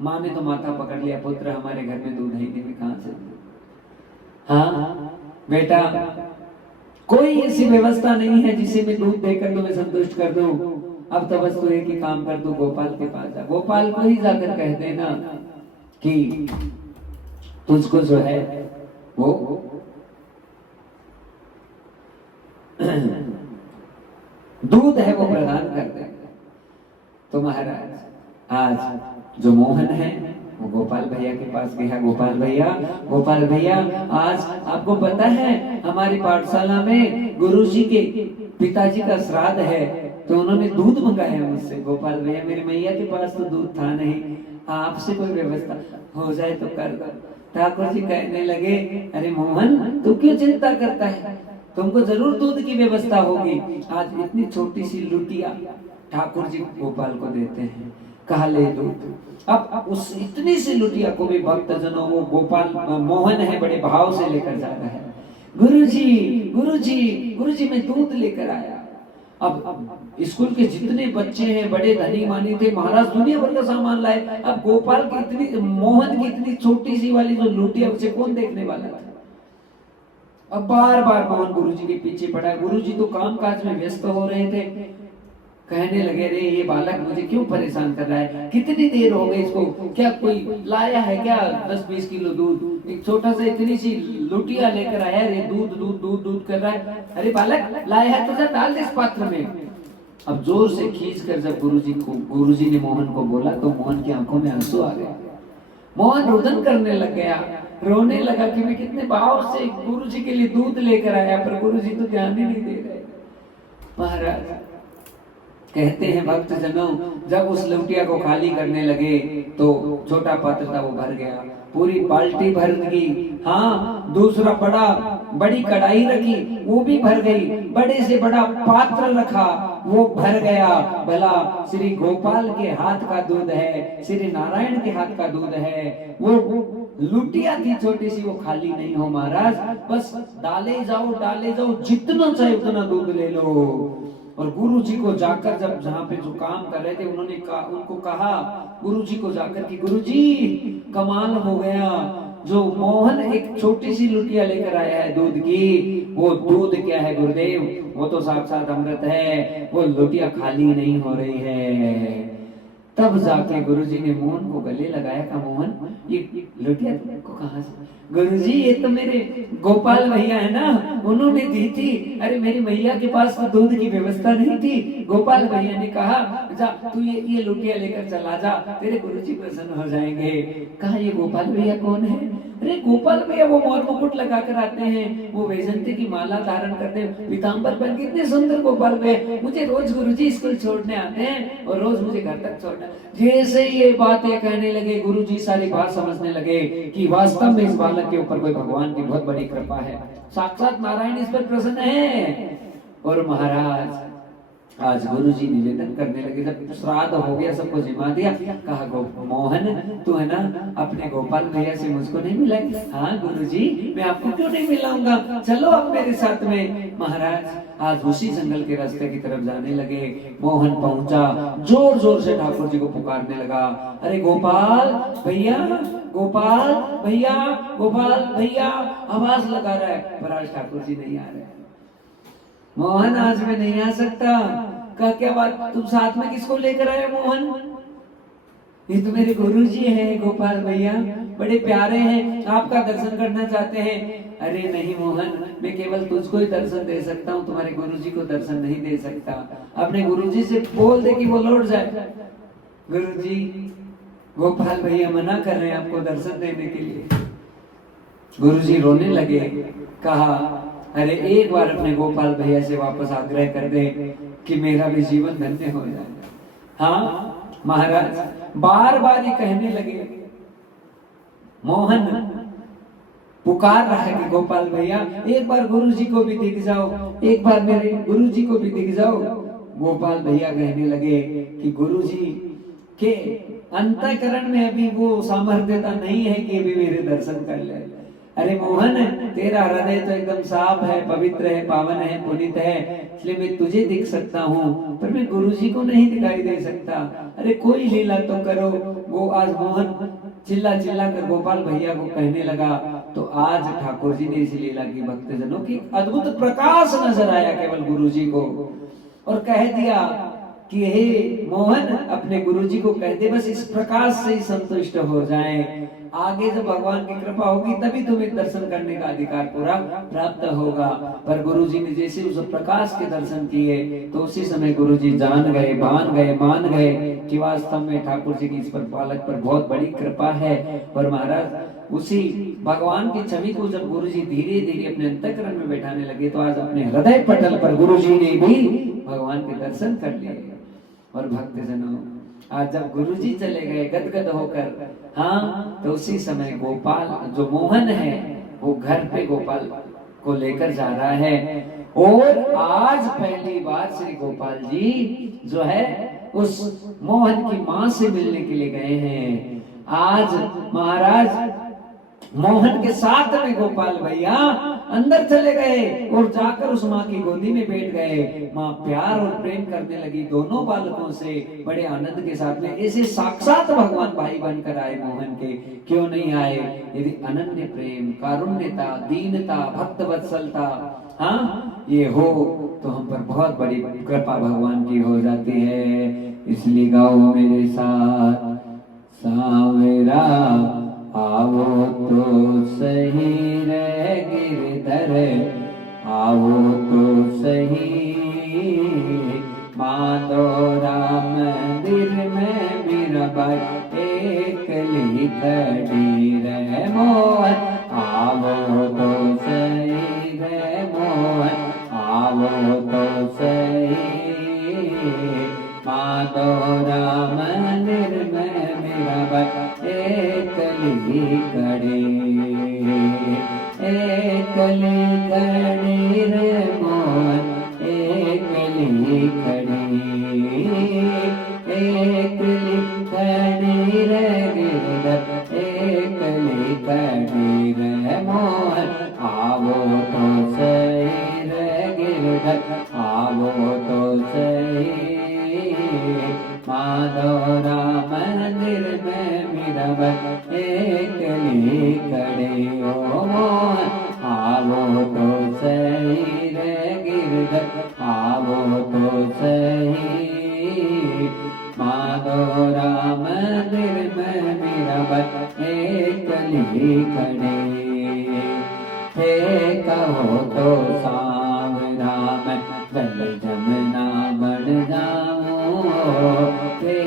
माँ ने तो माथा पकड़ लिया, पुत्र हमारे घर में दूध है नहीं, कहां से? हाँ बेटा, कोई ऐसी व्यवस्था नहीं है जिसे मैं दूध देकर तुम्हें संतुष्ट कर दूं। अब तो बस तू एक ही काम कर, दो गोपाल के पास जा, गोपाल को ही जाकर कह देना कि तुझको जो है वो दूध है वो प्रदान कर दे। तो महाराज आज जो मोहन है वो गोपाल भैया के पास गया। गोपाल भैया आज आपको पता है हमारी पाठशाला में गुरुजी के पिताजी का श्राद्ध है, तो उन्होंने दूध मंगाया मुझसे। गोपाल भैया मेरी मैया के पास तो दूध था नहीं, आपसे कोई व्यवस्था हो जाए तो कर दो। ठाकुर जी कहने लगे, अरे मोहन तू क्यों चिंता करता है, तुमको जरूर दूध की व्यवस्था होगी। आज इतनी छोटी सी लुटिया ठाकुर जी गोपाल को देते हैं, कहा ले दूध। अब उस इतनी सी लुटिया को भी भक्तजनों वो गोपाल मोहन है बड़े भाव से लेकर जा रहा है। गुरुजी मैं दूध लेकर आया। अब स्कूल के जितने बच्चे हैं बड़े धनी मानी थे, महाराज दुनिया भर का सामान लाए। अब गोपाल की इतनी, मोहन की इतनी छोटी सी वाली जो लुटिया, उसे कौन देखने वाला था। अब बार बार मोहन गुरुजी के पीछे पड़ा। गुरुजी तो काम काज में व्यस्त हो रहे थे। कहने लगे, रे ये बालक मुझे क्यों परेशान कर रहा है, कितनी देर हो गई इसको, क्या कोई लाया है क्या 10-20 किलो दूध, एक छोटा सा इतनी सी लुटिया लेकर आया, रे दूध दूध दूध दूध कर रहा है। अरे बालक लाया है तो जा डाल दे इस पात्र में। अब जोर से खींच कर जब गुरुजी ने मोहन को बोला तो मोहन की आंखों में आंसू आ गए। मोहन रुदन करने लग गया, रोने लगा कि मैं कितने भाव से गुरुजी के लिए दूध लेकर आया, पर गुरुजी तो ध्यान ही नहीं दे रहे। महाराज कहते हैं भक्तजनों, जब उस लुटिया को खाली करने लगे तो छोटा पात्र था वो भर गया, पूरी बाल्टी भर गई। हाँ, दूसरा बड़ी कढ़ाई रखी, वो भी भर गई। बड़े से बड़ा पात्र रखा, वो भर गया। भला श्री गोपाल के हाथ का दूध है, श्री नारायण के हाथ का दूध है। वो लुटिया थी छोटी सी, वो खाली नहीं हो महाराज, बस डाले जाओ, जितना चाहे उतना दूध ले लो। और गुरुजी को जाकर जब जहाँ पे जो काम कर रहे थे उनको कहा गुरुजी को जाकर कि गुरुजी कमाल हो गया, जो मोहन एक छोटी सी लुटिया लेकर आया है दूध की, वो दूध क्या है गुरुदेव, वो तो साक्षात अमृत है, वो लुटिया खाली नहीं हो रही है। तब जाके गुरुजी ने मोहन को गले लगाया। कहा मोहन ये लुटिया तुमको कहाँ से? गुरुजी ये तो मेरे गोपाल भैया है ना, उन्होंने दी थी। अरे मेरी मैया के पास तो दूध की व्यवस्था नहीं थी। गोपाल भैया ने कहा जा तू ये लुटिया लेकर चला जा, तेरे गुरुजी प्रसन्न हो जाएंगे। कहा ये गोपाल भैया कौन है? अरे गोपाल भैया वो मोर मुकुट लगा कर आते हैं, वो वैजंती की माला धारण करते हैं, पीताम्बर पहन के, इतने सुंदर गोपाल भैया। मुझे रोज गुरुजी स्कूल छोड़ने आते हैं और रोज मुझे घर तक छोड़ना। जैसे ये बातें कहने लगे गुरुजी सारी बात समझने लगे कि वास्तव में इस बालक के ऊपर कोई भगवान की बहुत बड़ी कृपा है, साक्षात नारायण इस पर प्रसन्न है। और महाराज आज गुरुजी निवेदन करने लगे, जब श्राद्ध हो गया, सबको जिमा दिया, कहा मोहन तू है ना अपने गोपाल भैया से मुझको नहीं मिलाएगी? हाँ गुरुजी मैं आपको क्यों नहीं मिलाऊंगा, चलो आप मेरे साथ में। महाराज आज उसी जंगल के रास्ते की तरफ जाने लगे। मोहन पहुंचा, जोर जोर से ठाकुर जी को पुकारने लगा, अरे गोपाल भैया, गोपाल भैया, गोपाल भैया, आवाज लगा रहा है, पर आज ठाकुर जी नहीं आ रहे। मोहन आज मैं नहीं आ सकता। कहा क्या बात, तुम साथ में किसको लेकर आए मोहन? ये तो मेरे गुरुजी हैं गोपाल भैया, बड़े प्यारे हैं, आपका दर्शन करना चाहते हैं। अरे नहीं मोहन, मैं केवल तुझको ही दर्शन दे सकता हूँ, तुम्हारे गुरुजी को दर्शन नहीं दे सकता। अपने गुरुजी से बोल दे कि वो लौट जाए। गुरुजी गोपाल भैया मना कर रहे हैं आपको दर्शन देने के लिए। गुरुजी रोने लगे। कहा अरे एक बार अपने गोपाल भैया से वापस आग्रह कर दे कि मेरा भी जीवन धन्य हो जाए। हाँ महाराज बार बार ये कहने लगे। मोहन पुकार रहा है कि गोपाल भैया एक बार गुरुजी को भी दिख जाओ, एक बार मेरे गुरुजी को भी दिख जाओ। गोपाल भैया कहने लगे कि गुरुजी के अंतःकरण में अभी वो सामर्थ्यता नहीं है कि अभी मेरे दर्शन कर ले। अरे मोहन तेरा हृदय तो एकदम साफ है, पवित्र है, पावन है, पुनीत है, इसलिए मैं तुझे दिख सकता हूँ, पर मैं गुरुजी को नहीं दिखाई दे सकता। अरे कोई लीला तो करो। वो आज मोहन चिल्ला चिल्ला कर गोपाल भैया को कहने लगा। तो आज ठाकुर जी ने इस लीला की भक्तजनों की अद्भुत प्रकाश नजर आया केवल गुरुजी को, और कह दिया कि हे मोहन अपने गुरुजी को कहते बस इस प्रकाश से ही संतुष्ट हो जाएं। आगे जब भगवान की कृपा होगी तभी तुम्हें दर्शन करने का अधिकार पूरा प्राप्त होगा। पर गुरुजी ने जैसे उस प्रकाश के दर्शन किए तो उसी समय गुरुजी जान गए, मान गए कि वास्तव में ठाकुर जी की इस पर बालक पर बहुत बड़ी कृपा है। और महाराज उसी भगवान की छवि को जब गुरुजी धीरे धीरे अपने अंतःकरण में बैठाने लगे तो आज अपने हृदय पटल पर गुरुजी ने भी भगवान के दर्शन कर लिए। और भक्तजनों आज जब गुरुजी चले गए गदगद होकर, हाँ तो उसी समय गोपाल जो मोहन है वो घर पे गोपाल को लेकर जा रहा है। और आज पहली बार श्री गोपाल जी जो है उस मोहन की माँ से मिलने के लिए गए हैं। आज महाराज मोहन के साथ में गोपाल भैया अंदर चले गए और जाकर उस माँ की गोदी में बैठ गए। माँ प्यार और प्रेम करने लगी दोनों बालकों से बड़े आनंद के साथ में। ऐसे साक्षात भगवान भाई बनकर आए मोहन के, क्यों नहीं आए यदि अनन्य प्रेम, कारुण्यता, दीनता, भक्त वत्सलता हाँ ये हो तो हम पर बहुत बड़ी कृपा भगवान की हो जाती है। इसलिए गाओ मेरे साथ सावेरा आओ तो सही रे गिरधर, आओ तो सही माधोरा मंदिर में मीराबाई एकली खड़ी रे मोहन, आओ तो सही रे मोहन, आओ तो सही माधोरा मंदिर में मीराबाई एकली खड़ी, एकली खड़ी रे मोहन, एकली खड़ी, एकली खड़ी रे गिरधर, एकली खड़ी रे मोहन, आवो तो सही रे गिरधर, आवो तो सही माधोरा मंदिर में मीराबाई एकली खड़ी ओ मोहन, आवो तो सही रे गिरधर, आवो तो सही माधो माधोरा मंदिर में मेरा भाई एकली खड़े हे कहो तो सांवरा मैं जल जमुना बन जाऊं हे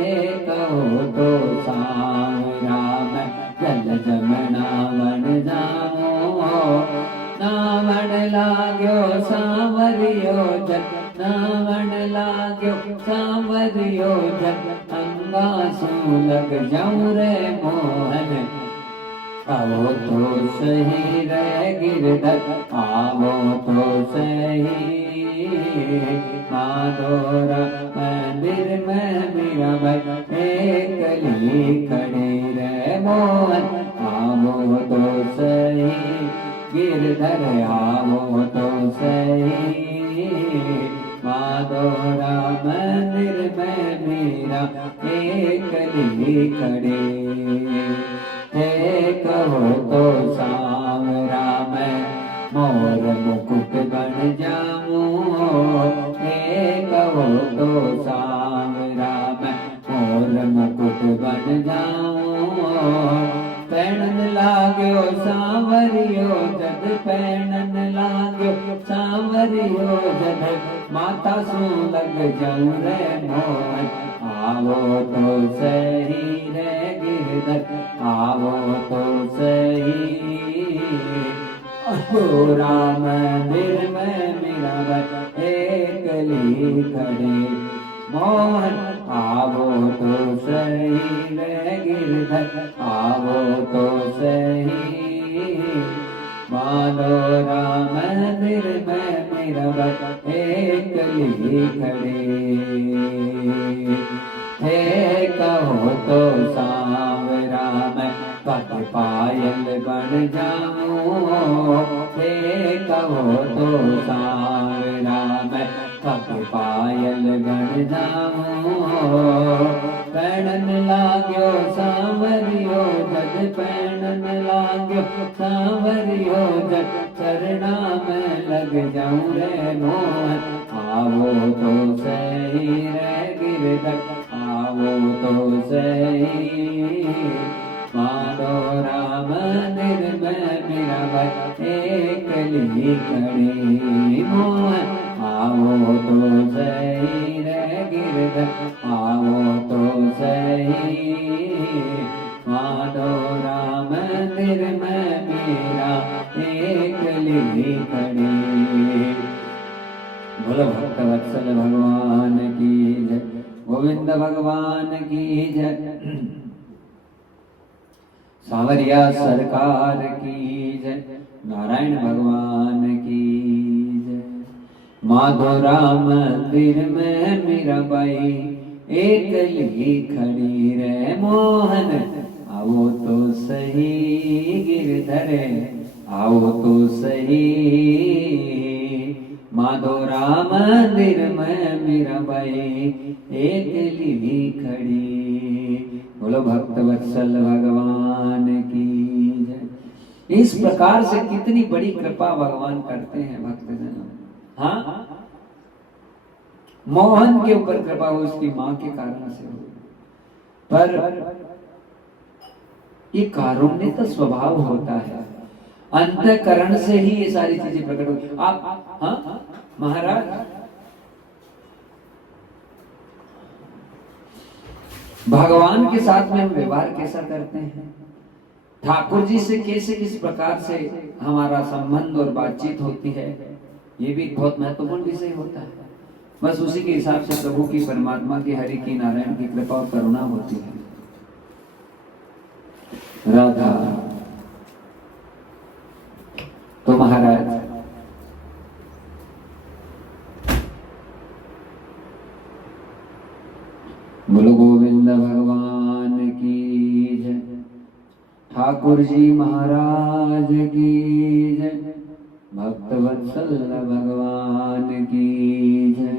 कहो तो सांवरा मैं जल जमुना बन जाऊं नावण लाग्यो सांवरियो जल नावण लाग्यो सांवरियो जल अंगासु लग जाऊं रे मोहन आओ तो सही रे गिरधर आओ तो सही माधोरा मंदिर में मेरा भाई एकली खड़े रे मोहन आओ तो सही गिरधर आओ तो सही माधोरा मंदिर में मेरा एकली खड़े हे कहो तो सांवरा मैं मोर मुकुट बन जाऊं हे कहो तो सांवरा मैं मोर मुकुट बन जाऊं पैणन लाग्यो सांवरियो जद पैणन लाग्यो सांवरियो जद माता सु लग जाऊं रे मोहन आवो तो सही रे गिरधर आवो तो सही राम मंदिर में मेरा भाई एकली खड़े मोहन आवो तो सही रे गिरधर आवो तो सही माधोरा मंदिर में मेरा भाई एकली खड़े हे कहो तो सांवरा मैं पग पायल बन जाऊं हे कहो तो सांवरा मैं पग पायल बन जाऊं पैणन लाग्यो सांवरियो जद पैणन लाग्यो सांवरियो जद चरणा में लग जाऊं रे मोहन आवो तो सही रे गिरधर आवो तो सही माधोरा मंदिर में मेरा भाई एकली खड़े मोहन आवो तो सही रे गिरधर आवो तो सही माधोरा मंदिर में मेरा एकली खड़े बोलो भक्त वत्सल भगवान की जय गोविंद भगवान की जय सांवरिया सरकार की जय नारायण भगवान की जय माधोरा मंदिर में मेरा भाई एकली खड़ी रे मोहन आओ तो सही गिरधर आओ तो सही माधोरा मंदिर में मेरा भाई एकली खड़ी बोलो भक्त वत्सल भगवान की जय। इस प्रकार से कितनी बड़ी कृपा भगवान करते हैं भक्तजनों। हाँ मोहन के ऊपर कृपा हो उसकी मां के कारण से हो, पर ये कारुण्य का स्वभाव होता है, अंतःकरण से ही ये सारी चीजें प्रकट होती। आप हाँ महाराज भगवान के साथ में हम व्यवहार कैसा करते हैं, ठाकुर जी से कैसे किस प्रकार से हमारा संबंध और बातचीत होती है, ये भी एक बहुत महत्वपूर्ण विषय होता है। बस उसी के हिसाब से प्रभु की, परमात्मा की, हरि की, नारायण की कृपा और करुणा होती है। राधा तो महाराज बोलो गोविंद भगवान की जय, ठाकुर जी महाराज की जय, भक्त वत्सल भगवान की जय।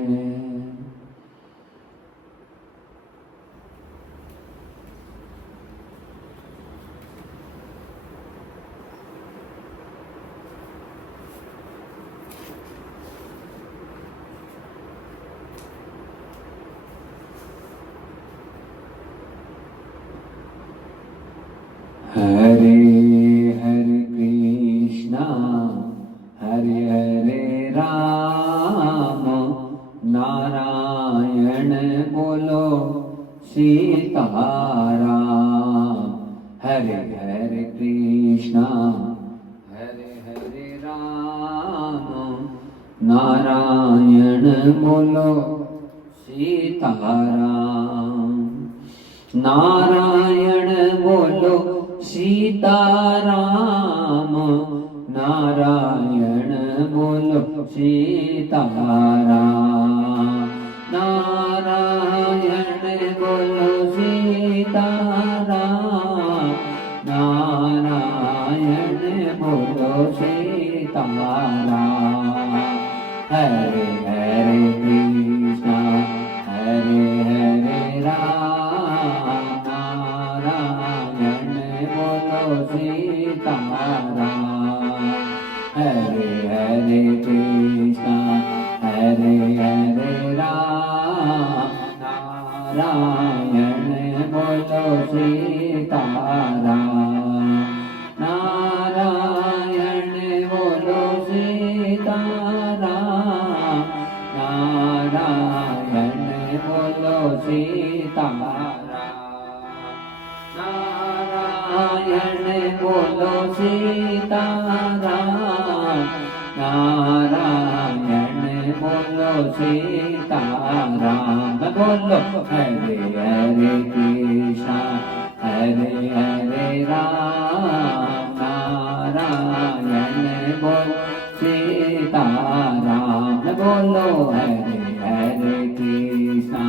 सीताराम। हरे हरे कृष्णा हरे हरे राम, नारायण बोलो सीताराम। नारायण बोलो सीताराम, नारायण बोलो सीताराम। नारायण बोलो सीताराम, नारायण बोलो सीताराम। हरे हरे कृष्णा हरे हरे राम, नारायण बोलो सीताराम। हरे हरे कृष्णा हरे हरे राम, नारायण बोलो सीताराम। नारायण बोलो सीताराम, नारायण बोलो सीताराम। नारायण बोलो सीताराम, नारायण बोलो सीताराम। बोलो हरे हरे कृष्णा हरे हरे राम, नारायण बोलो सीताराम। बोलो हरे हरे कृष्णा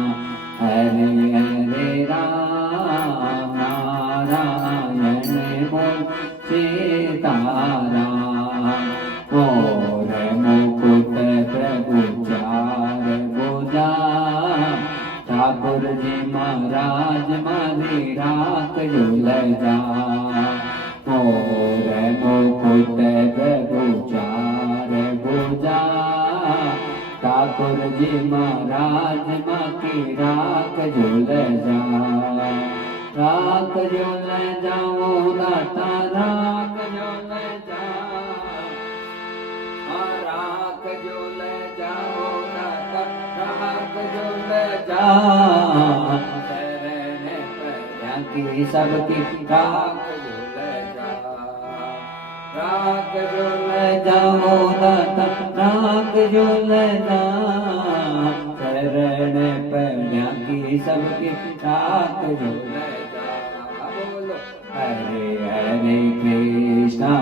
हरे हरे राम, नारायण बोलो सीताराम। मोर मुकुट प्रभु चार भुजा, ठाकुर जी महाराज मारी राख झुलजा। मोर मुकुट प्रभु चार भुजा, ठाकुर जी महाराज माँ की राख झुलजा। राख झुल जाओ दाता राख झुल जा, राख झुल जाओ दाता राख झुल जा। शरण प्रजा की सबकी राख झुल जा, राख झुल जाओ दाता राख झुल जा। शरण प्रजा की सबकी राख झुल जा। बोलो हरे हरे कृष्णा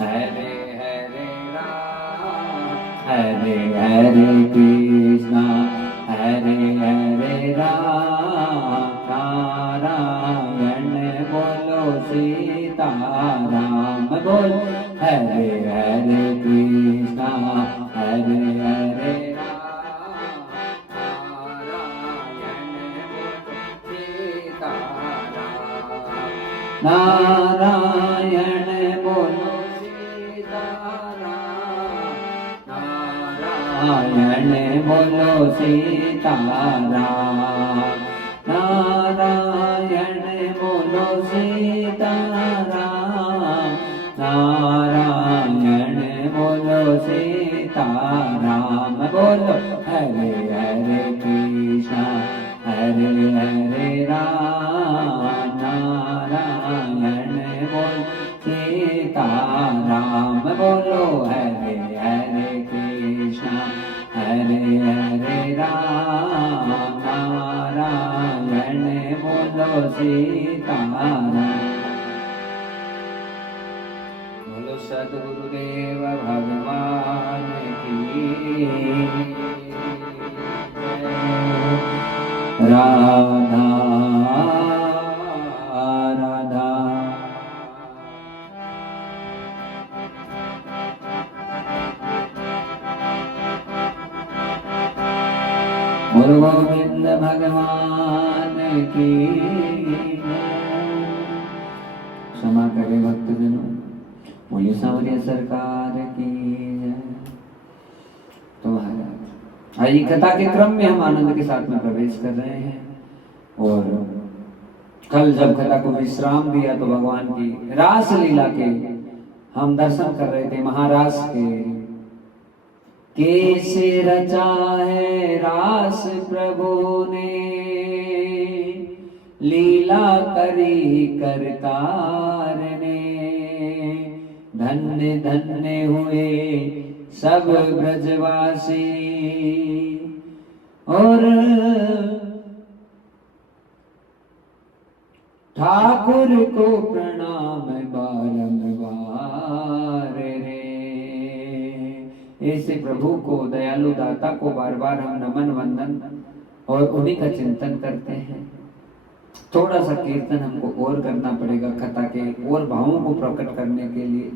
हरे हरे राम, हरे हरे कृष्णा हरे हरे राम, नारायण बोलो सीताराम। बोलो हरे हरे कृष्णा हरे हरे राम, नारायण बोलो सीताराम। नारायण बोलो सीताराम, नारायण बोलो सीताराम। नारायण बोलो सीताराम, नारायण बोलो सीताराम। बोलो हरे हरे कृष्णा हरे हरे राम, नारायण बोलो सीताराम। बोलो हरे हरे कृष्णा हरे हरे राम, नारायण बोलो सीताराम। बोलो सद्गुरुदेव भगवान की राधा राधा। बोलो गोविंद भगवान की क्षमा करे भक्तजनों। बोलिए सांवरिया सरकार की जय। तो महाराज आइए कथा के क्रम में हम आनंद के साथ में प्रवेश कर रहे हैं। और कल जब कथा को विश्राम दिया तो भगवान की रास लीला के हम दर्शन कर रहे थे। महारास के कैसे रचा है रास प्रभु ने लीला लीला करी करतार ने। धन्य धन्य हुए सब ब्रजवासी और ठाकुर को प्रणाम बारंबार रे। ऐसे प्रभु को, दयालु दाता को बार बार हम नमन वंदन और उन्हीं का चिंतन करते हैं। थोड़ा सा कीर्तन हमको और करना पड़ेगा कथा के और भावों को प्रकट करने के लिए।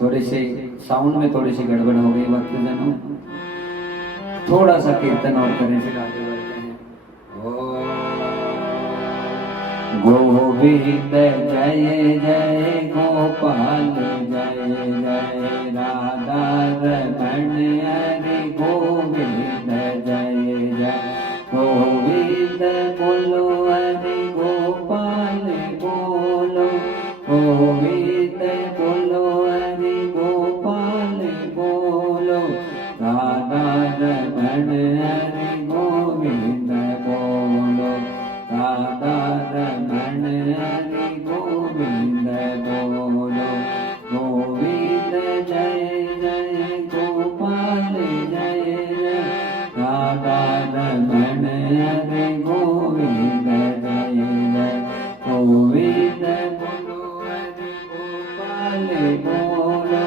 थोड़े से साउंड में थोड़ी सी गड़बड़ हो गई भक्तजनों, थोड़ा सा कीर्तन और करने से आगे बढ़ते हैं। गोविंद जय जय गोपाल जय जय राधा रमण हरि गोविंद जय जय गोविंद बोलो हरि गोपाल बोलो गोविंद बोलो हरि गोपाल बोलो राधा रमण हरि गोविंद बोलो राधा रमण हरि गोविंद बोलो गोविंद जय जय गोपाल जय जय राधा रमण हरि गोविंद जय जय गोविंद बोलो हरि गोपाल बोलो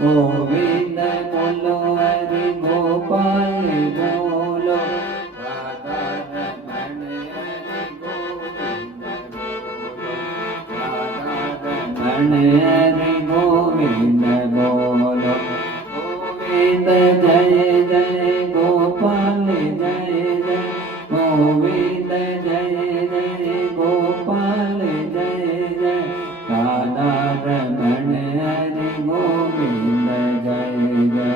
गोविंद बोलो हरि गोपाल बोलो राधा रमण हरि गोविंद बोलो राधा रमण हरि गोविंद बोलो गोविंद जय जय गोपाल जय जय गोविंद जय जय गोपाल जय जय राधा रमण हरि गोविंद जय जय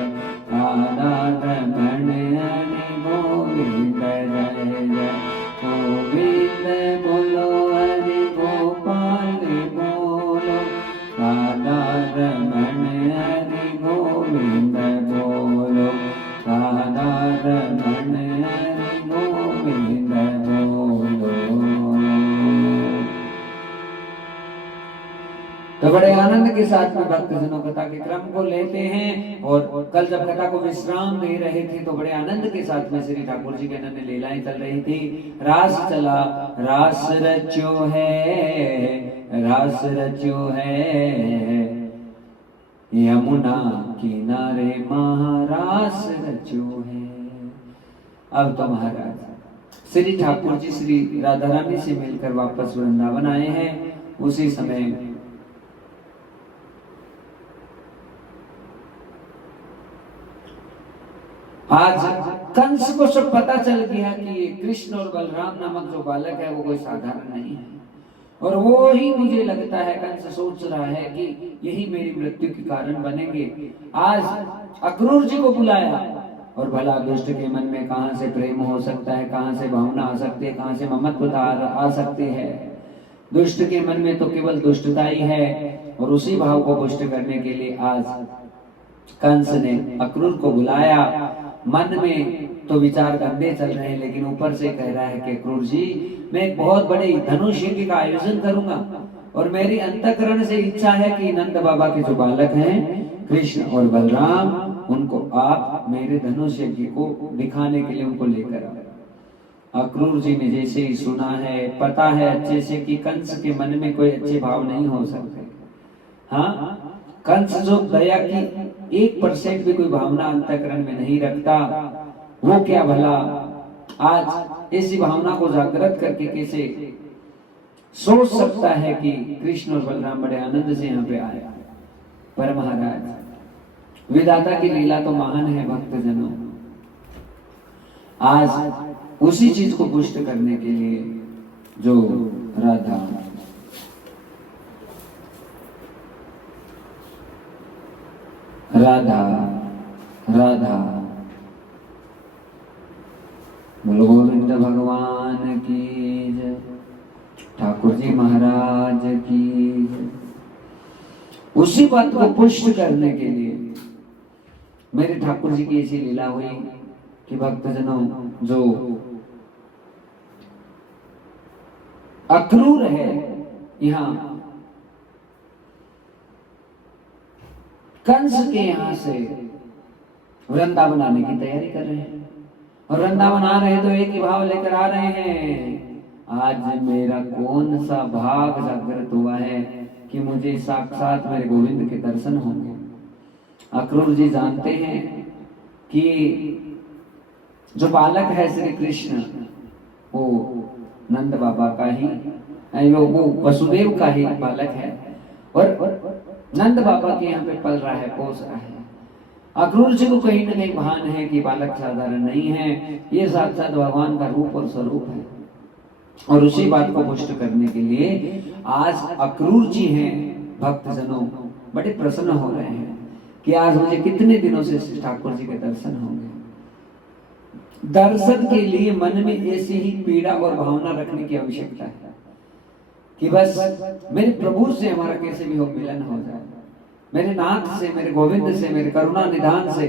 राधा रमण हरि गोविंद जय जय गोविंद बोलो हरि गोपाल बोलो राधा रमण हरि गोविंद बोलो राधा रमण हरि गोविंद बोलो। तो बड़े आनंद के साथ में भक्तजनों कथा के क्रम को लेते हैं। और कल जब कथा को विश्राम दे रहे थे तो बड़े आनंद के साथ में श्री ठाकुर जी के अनन्य लीलाएं चल रही थी। रास चला, रास रचो है, रास रचो है यमुना किनारे महारास रचो है। अब तो महाराज श्री ठाकुर जी श्री राधा रानी से मिलकर वापस वृंदावन आए हैं। उसी समय आज कंस को सब पता चल गया कि ये कृष्ण और बलराम नामक जो बालक है वो कोई साधारण नहीं है। और वो ही मुझे लगता है कंस सोच रहा है कि यही मेरी मृत्यु के कारण बनेंगे। आज अक्रूर जी को बुलाया और भला दुष्ट के मन में कहां से प्रेम हो सकता है, कहां से भावना आ सकती है, कहां से ममत्वता आ सकती है। दुष्ट के मन में तो केवल दुष्टता ही है। और उसी भाव को पुष्ट करने के लिए आज कंस ने अक्रूर को बुलाया। मन में तो विचार गंदे चल रहे हैं, लेकिन ऊपर से कह रहा है कि अक्रूर जी, मैं एक बहुत बड़े धनुष यज्ञ का आयोजन करूंगा और मेरी अंतःकरण से इच्छा है कि नंद बाबा के जो बालक हैं कृष्ण और बलराम, उनको आप मेरे धनुष यज्ञ को दिखाने के लिए उनको लेकर आओ। अक्रूर जी ने जैसे ही सुना है, पता है अच्छे से कि कंस के मन में कोई अच्छे भाव नहीं हो सकते। हाँ, कंस जो दया की 1% भी कोई भावना अंतःकरण में नहीं रखता, वो क्या भला आज ऐसी भावना को जागृत करके कैसे सोच सकता है कि कृष्ण और बलराम बड़े आनंद से यहाँ पे आए। पर महाराज विधाता की लीला तो महान है भक्तजनों। आज उसी चीज को पुष्ट करने के लिए जो राधा राधा राधा बोलो गोविंद भगवान की जय, ठाकुर जी महाराज की जय। उसी बात को पुष्ट करने के लिए मेरे ठाकुर जी की ऐसी लीला हुई कि भक्तजनों जो अक्रूर है यहाँ कंस के यहाँ से वृंदावन आने की तैयारी कर रहे हैं, और वृंदावन आ रहे हैं तो एक ही भाव लेकर आ रहे हैं, आज मेरा कौन सा भाग जागृत हुआ है कि मुझे साक्षात मेरे गोविंद के दर्शन होंगे। अक्रूर जी जानते हैं कि जो बालक है श्री कृष्ण वो नंद बाबा का ही, वो वसुदेव का ही बालक है, और नंद बाबा के यहाँ पे पल रहा है, पोस रहा है। अक्रूर जी को कहीं न कहीं भान है कि बालक साधारण नहीं है, ये साक्षात भगवान का रूप और स्वरूप है। और उसी बात को पुष्ट करने के लिए आज अक्रूर जी हैं भक्तजनों बड़े प्रसन्न हो रहे हैं कि आज मुझे कितने दिनों से ठाकुर जी के दर्शन होंगे। दर्शन के लिए मन में ऐसी ही पीड़ा और भावना रखने की आवश्यकता है कि बस मेरे प्रभु से हमारा कैसे भी हो मिलन हो जाए, मेरे नाथ से, मेरे गोविंद से, मेरे करुणा निधान से।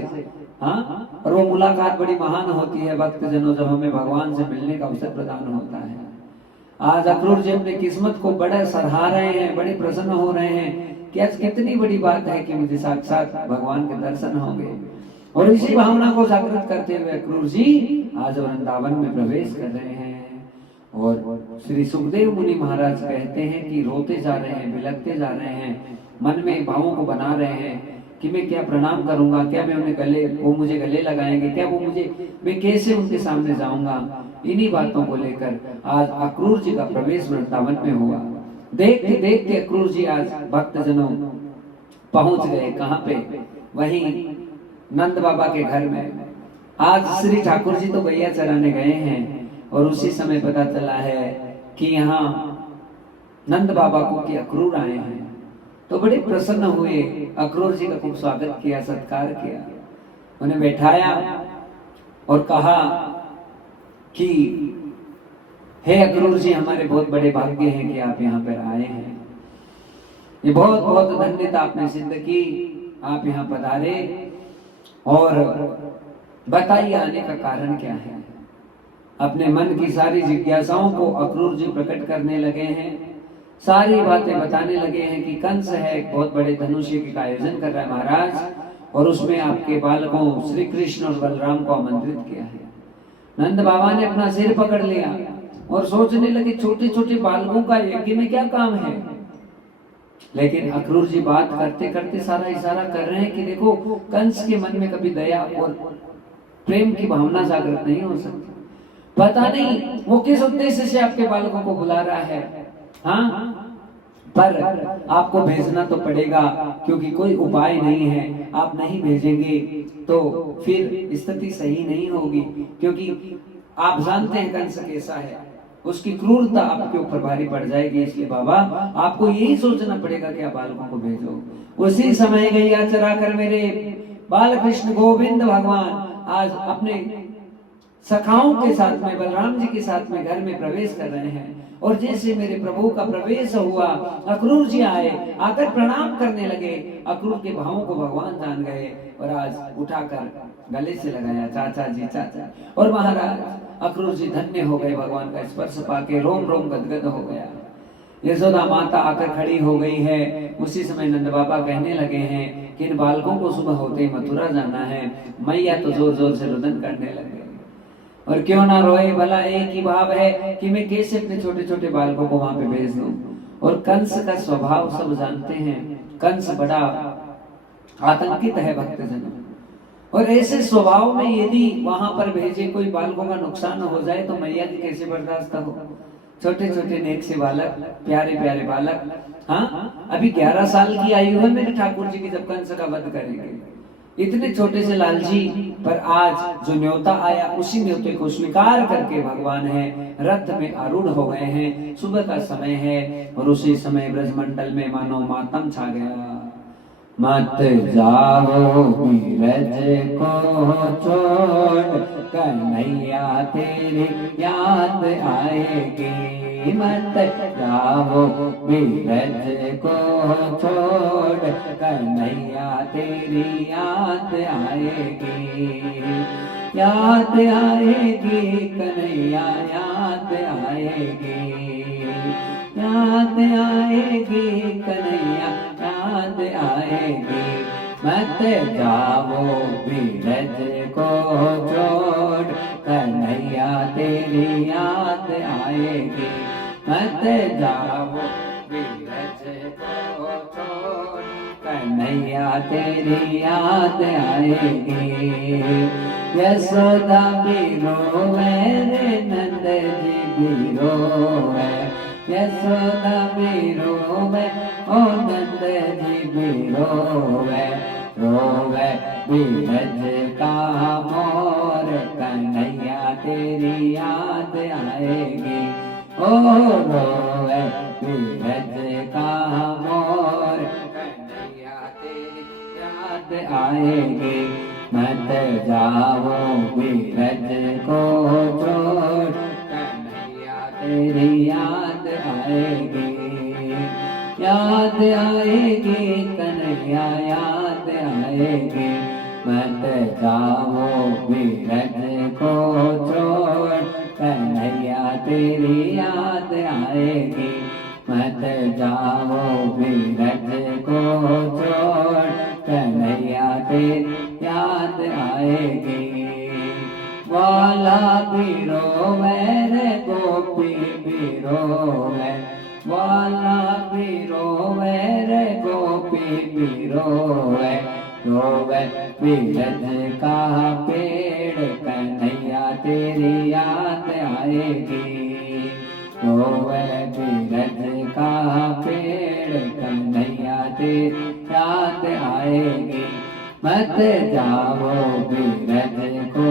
हाँ, और वो मुलाकात बड़ी महान होती है भक्तजनों, जब हमें भगवान से मिलने का अवसर प्रदान होता है। आज अक्रूर जी अपने किस्मत को बड़ा सराह रहे हैं, बड़े प्रसन्न हो रहे हैं कि आज कितनी बड़ी बात है कि मुझे साक्षात भगवान के दर्शन होंगे। और इसी भावना को जागृत करते हुए अक्रूर जी आज वृंदावन में प्रवेश कर रहे हैं। और श्री सुखदेव मुनि महाराज कहते हैं कि रोते जा रहे हैं, बिलखते जा रहे हैं, मन में भावों को बना रहे हैं कि मैं क्या प्रणाम करूंगा, क्या मैं उन्हें गले, वो मुझे गले लगाएंगे, क्या वो मुझे, मैं कैसे उनके सामने जाऊंगा। इन्हीं बातों को लेकर आज अक्रूर जी का प्रवेश वृंदावन में हुआ। देखते देखते अक्रूर जी आज भक्तजनों पहुंच गए कहाँ पे, वहीं नंद बाबा के घर में। आज श्री ठाकुर जी तो गैया चराने गए हैं, और उसी समय पता चला है कि यहाँ नंद बाबा को कि अक्रूर आए हैं। तो बड़े प्रसन्न हुए, अक्रूर जी का खूब स्वागत किया, सत्कार किया, उन्हें बैठाया और कहा कि हे अक्रूर जी, हमारे बहुत बड़े भाग्य हैं कि आप यहाँ पर आए हैं, ये बहुत बहुत धन्यता आपने सिद्ध की, आप यहाँ पधारे, और बताइए आने का कारण क्या है। अपने मन की सारी जिज्ञासाओं को अक्रूर जी प्रकट करने लगे हैं, सारी बातें बताने लगे हैं कि कंस है एक बहुत बड़े धनुष यज्ञ का आयोजन कर रहा है महाराज, और उसमें आपके बालकों श्री कृष्ण और बलराम को आमंत्रित किया है। नंद बाबा ने अपना सिर पकड़ लिया और सोचने लगे छोटे छोटे बालकों का यज्ञ में क्या काम है। लेकिन अक्रूर जी बात करते करते सारा इशारा कर रहे हैं कि देखो, कंस के मन में कभी दया और प्रेम की भावना जागृत नहीं हो सकती। पता नहीं वो किस उद्देश्य से आपके बालकों को बुला रहा है, हाँ, पर आपको भेजना तो पड़ेगा, क्योंकि कोई उपाय नहीं है। आप नहीं भेजेंगे तो फिर स्थिति सही नहीं होगी, क्योंकि आप जानते हैं कंस कैसा है, उसकी क्रूरता आपके ऊपर भारी पड़ जाएगी। इसलिए बाबा आपको यही सोचना पड़ेगा कि आप बालकों को भेजो। उसी समय गैया चरा कर मेरे बाल कृष्ण गोविंद भगवान आज अपने सखाओं के साथ में, बलराम जी के साथ में घर में प्रवेश कर रहे हैं। और जैसे मेरे प्रभु का प्रवेश हुआ, अक्रूर जी आए, आकर प्रणाम करने लगे। अक्रूर के भावों को भगवान जान गए और आज उठाकर गले से लगाया, चाचा जी चाचा। और महाराज अक्रूर जी धन्य हो गए, भगवान का स्पर्श पाके रोम रोम गदगद हो गया। यशोदा माता आकर खड़ी हो गई है। उसी समय नंद बाबा कहने लगे हैं कि इन बालकों को सुबह होते ही मथुरा जाना है। मैया तो जोर जोर से रुदन करने लगे, और क्यों ना रोए, भला एक ही भाव है कि मैं कैसे अपने छोटे छोटे बालकों को वहां पे भेज दूं। और कंस का स्वभाव सब जानते हैं, कंस बड़ा आतंकित है भक्तजनों, और ऐसे स्वभाव में यदि वहां पर भेजे कोई बालकों का नुकसान हो जाए तो मैया की कैसे बर्दाश्त हो। छोटे छोटे नेक से बालक, प्यारे प्यारे बालक, हाँ, अभी 11 साल की आयु है मेरे ठाकुर जी की जब कंस का वध करेंगे। इतने छोटे से लालजी पर आज जो न्योता आया, उसी न्योते को स्वीकार करके भगवान है रथ में आरूढ़ हो गए हैं। सुबह का समय है और उसी समय ब्रजमंडल में मानो मातम छा गया। मत जाओ नीरज को छोड़, कन्हैया तेरी याद आएगी। मत जाओ नीरज को छोड़, कन्हैया तेरी याद आएगी। याद आएगी कन्हैया, याद आएगी। आएगी कन्हैया याद आएगी। मत जाओ बीरज को छोड़ कन्हैया तेरी याद आएगी। मत जाओ बीरज को छोड़ कन्हैया तेरी याद आएगी। यशोदा भी रोवे रे नंद जी भी रोवे। यशोदा भी रोवे ओ नंद जी भी रोवे। रोवे बीरज का मोर कन्हैया तेरी याद आएगी। ओ रोवे बीरज का मोर कन्हैया तेरी याद आएगी। मत जाओ बीरज को छोड़ कन्हैया तेरी याद आएगी। याद आएगी कन्हैया याद आएगी। मत जाओ बीरज को छोड़ कन्हैया तेरी याद आएगी। मत जाओ बीरज को छोड़ कन्हैया तेरी याद आएगी। वाला भी रोवे रे गोपी भी रोवे। वाला भी रोवे रे गोपी भी रोवे। रोवे बीरज का पेड़ कन्हैया तेरी याद आएगी। रोवे बीरज का पेड़ कन्हैया तेरी याद आएगी। मत जाओ बीरज को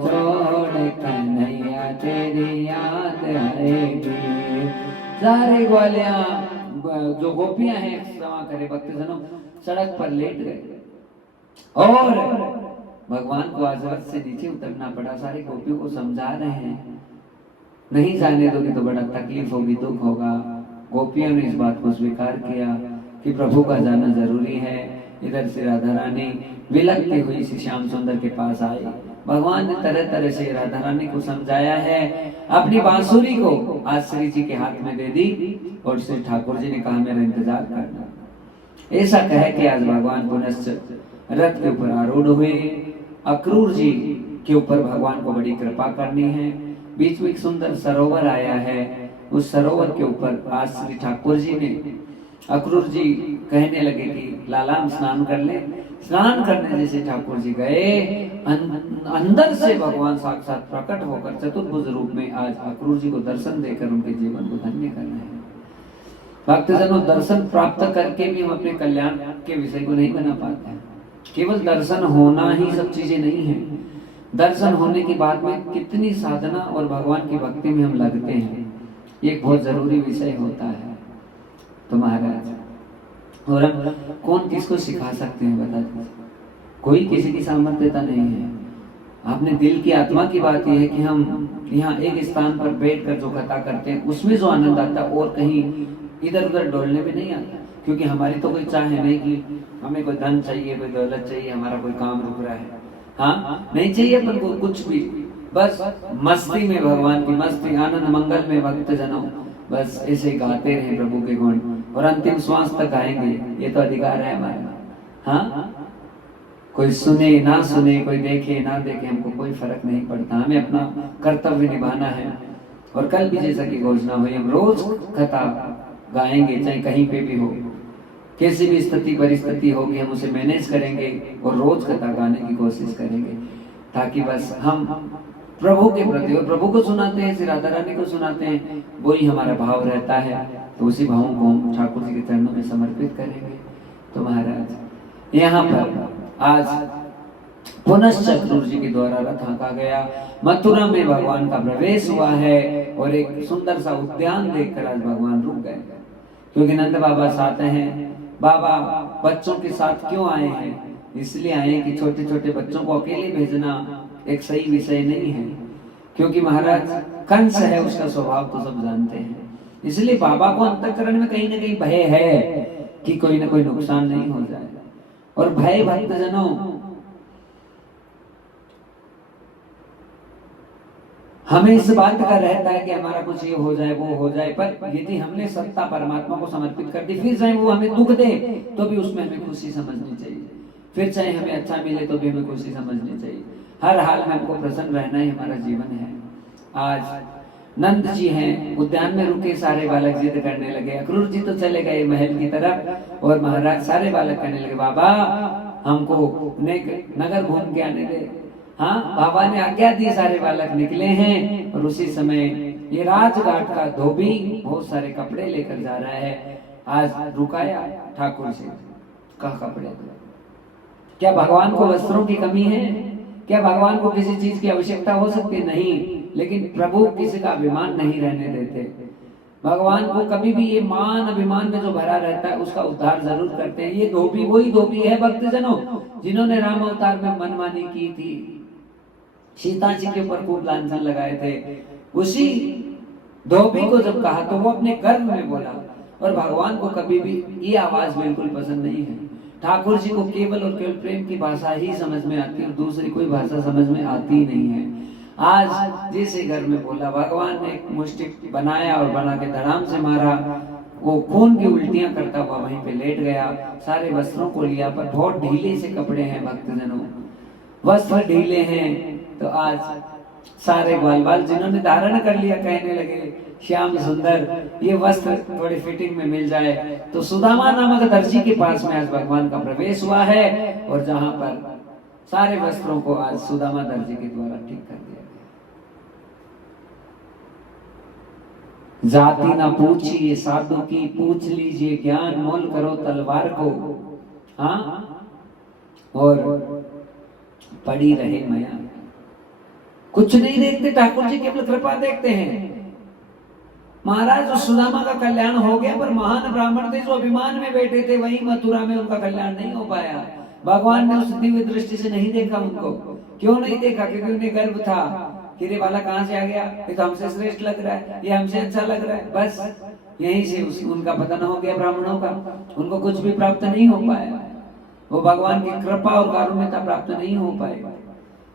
छोड़ कन्हैया तेरी याद आएगी। सारे ग्वालियां जो गोपियां हैं क्षमा करे भक्तजनों सड़क पर लेट गए और भगवान को आजरत से नीचे उतरना पड़ा। सारे गोपियों को समझा रहे हैं नहीं जाने दोगे तो बड़ा तकलीफ होगी, दुख होगा। गोपियों ने इस बात को स्वीकार किया कि प्रभु का जाना जरूरी है। इधर से राधा रानी विलकती हुई श्री श्याम सुंदर के पास आई। भगवान ने तरह तरह से राधा रानी को समझाया है। अपनी बांसुरी को आज श्री जी के हाथ में दे दी और श्री ठाकुर जी ने कहा मेरा इंतजार करना। ऐसा कह के आज भगवान पुनश्च रथ के ऊपर आरूढ़ हुए। अक्रूर जी के ऊपर भगवान को बड़ी कृपा करनी है। बीच में एक सुंदर सरोवर आया है। उस सरोवर के ऊपर आज श्री ठाकुर जी ने अक्रूर जी कहने लगे कि लाला हम स्नान कर ले। स्नान करने जैसे ठाकुर जी गए अंदर से भगवान साक्षात प्रकट होकर चतुर्भुज रूप में आज अक्रूर जी को दर्शन देकर उनके जीवन को धन्य कर रहे हैं। भक्तजनों दर्शन प्राप्त करके भी हम अपने कल्याण के विषय को नहीं बना पाते हैं। केवल दर्शन होना ही सब चीजें नहीं है। दर्शन होने के बाद में कितनी साधना और भगवान की भक्ति में हम लगते हैं, ये एक बहुत जरूरी विषय होता है। तो महाराज और हम कौन किसको सिखा सकते हैं बता दीजिए। कोई किसी की सामर्थ्यता नहीं है। अपने दिल की आत्मा की बात यह है कि हम यहाँ एक स्थान पर बैठकर जो कथा करते हैं उसमें जो आनंद आता है और कहीं इधर उधर डोलने में नहीं आता। क्योंकि हमारी तो कोई चाह नहीं कि हमें कोई धन चाहिए, कोई दौलत चाहिए, हमारा कोई काम रुक रहा है, हाँ नहीं चाहिए अपन को कुछ भी। बस मस्ती में भगवान की मस्ती, आनंद मंगल में भक्त जनों बस ऐसे गाते रहे प्रभु के गुण और अंतिम श्वास तक गाएंगे। ये तो अधिकार है हमारा। हाँ कोई सुने ना सुने, कोई देखे ना देखे, हमको कोई फर्क नहीं पड़ता। हमें अपना कर्तव्य निभाना है। और कल भी जैसा कि घोषणा हुई हम रोज कथा गाएंगे, चाहे कहीं पे भी हो, कैसी भी स्थिति परिस्थिति होगी हम उसे मैनेज करेंगे और रोज कथा गाने की कोशिश करेंगे, ताकि बस हम प्रभु के प्रति और प्रभु को सुनाते हैं, श्री राधा रानी को सुनाते हैं, वही हमारा भाव रहता है। तो उसी भाव को हम ठाकुर जी के चरणों में समर्पित करेंगे। तो महाराज यहाँ पर आज पुनश्च अक्रूर जी के द्वारा रथ हाँका गया। मथुरा में भगवान का प्रवेश हुआ है और एक सुंदर सा उद्यान देखकर आज भगवान रुक गए। क्योंकि नंद बाबा साथ हैं। बाबा बच्चों के साथ क्यों आए हैं? इसलिए आए कि छोटे छोटे बच्चों को अकेले भेजना एक सही विषय नहीं है। क्योंकि महाराज कंस है, उसका स्वभाव तो सब जानते हैं। इसलिए बाबा को अंतःकरण में कहीं ना कहीं भय है कि कोई ना कोई नुकसान नहीं हो जाए। और भय भक्तजनों हमें इस बात का रहता है कि हमारा कुछ ये हो जाए वो हो जाए, पर यदि हमने सत्ता परमात्मा को समर्पित कर दी, फिर चाहे वो हमें दुख दे तो भी उसमें हमें खुशी समझनी चाहिए, फिर चाहे हमें अच्छा मिले तो भी हमें खुशी समझनी चाहिए। हर हाल में हमको प्रसन्न रहना ही हमारा जीवन है। आज नंद जी हैं, उद्यान में रुके, सारे बालक जिद करने लगे। अक्रूर जी तो चले गए महल की तरफ और महाराज सारे बालक कहने लगे, बाबा हमको नगर घूम के आने दे। हाँ, बाबा ने आज्ञा दी, सारे बालक निकले हैं और उसी समय ये राजघाट का धोबी बहुत सारे कपड़े लेकर जा रहा है। आज रुकाया ठाकुर जी का कपड़े। क्या भगवान को वस्त्रों की कमी है? क्या भगवान को किसी चीज की आवश्यकता हो सकती है? नहीं, लेकिन प्रभु किसी का अभिमान नहीं रहने देते। भगवान को कभी भी ये मान अभिमान में जो भरा रहता है उसका उद्धार जरूर करते हैं। ये धोबी वही धोबी है भक्तजनों जिन्होंने राम अवतार में मनमानी की थी, सीता जी के ऊपर खूब लांछन लगाए थे। उसी धोबी को जब कहा तो वो अपने गर्व में बोला, और भगवान को कभी भी ये आवाज बिल्कुल पसंद नहीं है। ठाकुर जी को केवल और केवल प्रेम की भाषा ही समझ में आती है और दूसरी कोई भाषा समझ में आती नहीं है। आज जिसे घर में बोला, भगवान ने एक मुष्टिक बनाया और बना के धड़ाम से मारा, वो खून की उल्टियां करता हुआ वहीं पे लेट गया। सारे वस्त्रों को लिया, पर बहुत ढीले से कपड़े हैं भक्तजनों, वस्त्र ढीले हैं। तो आज सारे ग्वाल बाल जिन्होंने धारण कर लिया कहने लगे, श्याम सुंदर ये वस्त्र थोड़ी फिटिंग में मिल जाए। तो सुदामा नामक दर्जी के पास में आज भगवान का प्रवेश हुआ है, और जहां पर सारे वस्त्रों को आज सुदामा दर्जी के द्वारा ठीक कर दिया गया। जाति ना पूछिए साधु की, पूछ लीजिए ज्ञान, मोल करो तलवार को। हाँ, और पड़ी रहे माया। कुछ नहीं देखते ठाकुर जी, केवल कृपा देखते हैं। महाराज जो सुदामा का कल्याण हो गया, पर महान ब्राह्मण थे जो अभिमान में बैठे थे, वही मथुरा में उनका कल्याण नहीं हो पाया। भगवान ने उस दिव्य दृष्टि से नहीं देखा उनको। क्यों नहीं देखा? क्योंकि उन्हें गर्व था कि ये वाला कहां से आ गया, ये तो हमसे श्रेष्ठ लग रहा है, ये हमसे अच्छा लग रहा है। बस यहीं से उनका पतन हो गया ब्राह्मणों का। उनको कुछ भी प्राप्त नहीं हो पाया, वो भगवान की कृपा और कारुण्यता प्राप्त नहीं हो पाए।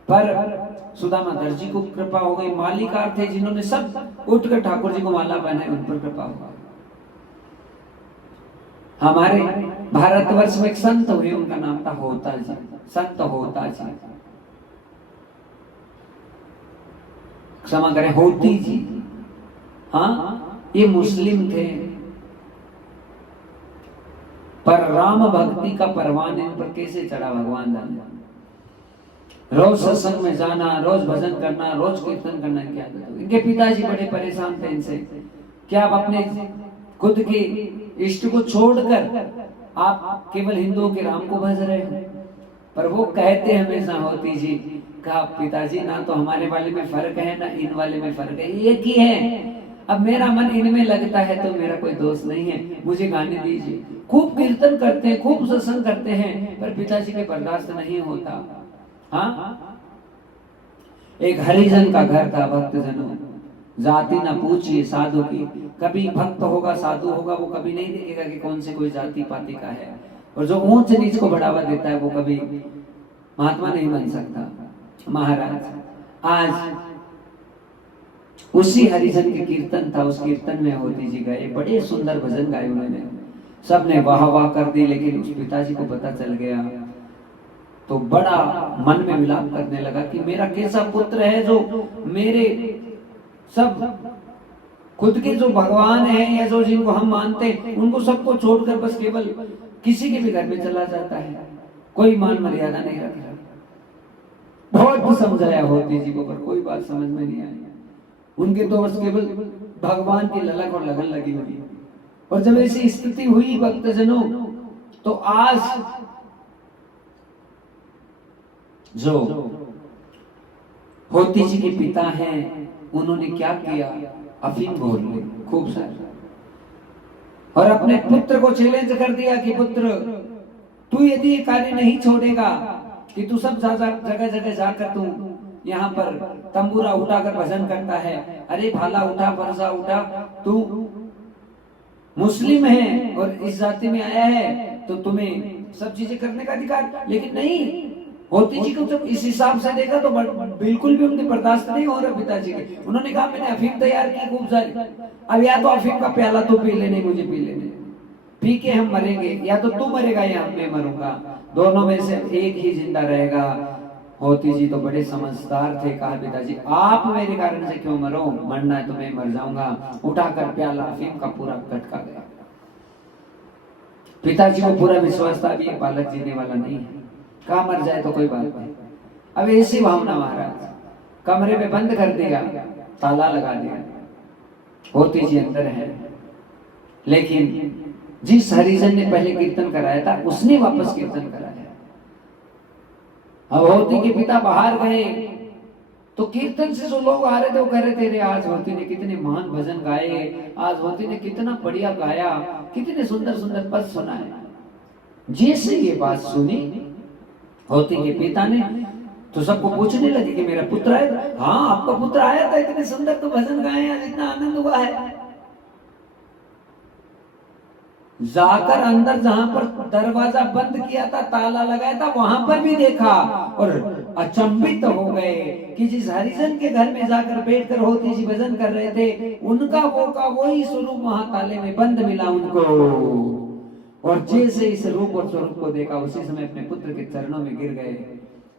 पर सुदामा दर्जी को कृपा हो गई। मालिकार थे जिन्होंने सब उठकर ठाकुर जी को माला पहनाई, उन पर कृपा हुआ। हमारे भारतवर्ष में एक संत हुए, उनका नाम था होता जी, संत होता जी, क्षमा करें होती जी। हाँ, ये मुस्लिम थे, पर राम भक्ति का परवान इन पर कैसे चढ़ा भगवान जाने। रोज सत्संग में जाना, रोज भजन करना, रोज कीर्तन करना की आदत। इनके पिताजी बड़े परेशान थे इनसे, क्या आप अपने खुद के इष्ट को छोड़कर आप केवल हिंदुओं के राम को भज रहे हो? पर वो कहते हमेशा होती जी, कहा पिताजी ना तो हमारे वाले में फर्क है ना इन वाले में फर्क है, एक ही है। अब मेरा मन इनमें लगता है तो मेरा कोई दोष नहीं है, मुझे गाने दीजिए। खूब कीर्तन करते हैं, खूब सत्संग करते हैं, पर पिताजी के बर्दाश्त नहीं होता। हाँ, एक हरिजन का घर था भक्तजनों। जाति ना पूछिए साधु की, कभी भक्त होगा साधु होगा वो कभी नहीं देखेगा कि कौन से कोई जाति पाति का है, और जो ऊंच नीच को बढ़ावा देता है वो कभी महात्मा नहीं बन सकता। महाराज आज उसी हरिजन के कीर्तन था, उस कीर्तन में होती जी गए, बड़े सुंदर भजन गाए उन्होंने, सबने वाह वाह कर दी। लेकिन उस पिताजी को पता चल गया तो बड़ा मन में विलाप करने लगा कि मेरा कैसा पुत्र है जो मेरे सब खुद के जो भगवान है या जो जिनको हम मानते हैं उनको सबको छोड़कर बस केवल किसी के भी घर में चला जाता है, कोई मान मर्यादा नहीं रख रहा। बहुत समझाया होती जी को, पर कोई बात समझ में नहीं आई। उनके तो बस केवल भगवान की ललक और लगन लगी हुई। और जब ऐसी स्थिति हुई भक्तजनों, तो आज जो होती जी के पिता हैं उन्होंने क्या किया, अफीम घोल ली खूब सारी, और अपने पुत्र को चैलेंज कर दिया कि पुत्र तू यदि ये कार्य नहीं छोड़ेगा कि तू सब जगह जगह जाकर तू यहाँ पर तंबूरा उठाकर भजन करता है, अरे भाला उठा फरसा उठा, तू मुस्लिम है और इस जाति में आया है तो तुम्हें सब चीजें करने का अधिकार, लेकिन नहीं, होती जी को जब इस हिसाब से देखा तो बिल्कुल भी उनके बर्दाश्त नहीं हो रहा पिताजी के। उन्होंने कहा मैंने अफीम तैयार की खूब सारी, अब या तो अफीम का प्याला तो पी लेने, मुझे पी लेने, पी के हम मरेंगे, या तो तू मरेगा या मैं मरूंगा, दोनों में से एक ही जिंदा रहेगा। होती जी तो बड़े समझदार थे, कहा पिताजी आप मेरे कारण से क्यों मरो, मरना है तो मैं मर जाऊंगा। उठाकर प्याला अफीम का पूरा कटका गया। पिताजी को पूरा विश्वास था अभी ये बालक जीने वाला नहीं है, कहा मर जाए तो कोई बात नहीं। अब ऐसी भावना महाराज, कमरे में बंद कर दिया, ताला लगा दिया। होती जी अंदर है, लेकिन जिस हरिजन ने पहले कीर्तन कराया था उसने वापस कीर्तन कराया। अब होती के पिता बाहर गए तो कीर्तन से जो लोग आ रहे थे वो कह रहे थे रे आज होती ने कितने महान भजन गाए, आज होती ने कितना बढ़िया गाया, कितने सुंदर सुंदर पद सुनाए। जैसे ये बात सुनी होती के पिता ने तो सबको पूछने लगे कि मेरा पुत्र आया, हाँ आपका पुत्र आया था, इतने सुंदर तो भजन गाए, आज इतना आनंद हुआ है। जाकर अंदर जहां पर दरवाजा बंद किया था, ताला लगाया था, वहां पर भी देखा और अचंभित हो गए कि जिस हरिजन के घर में जाकर बैठकर होती जी भजन कर रहे थे, उनका वो का वही स्वरूप वहां ताले में बंद मिला उनको। और जैसे इस रूप और स्वरूप को देखा, उसी समय अपने पुत्र के चरणों में गिर गए,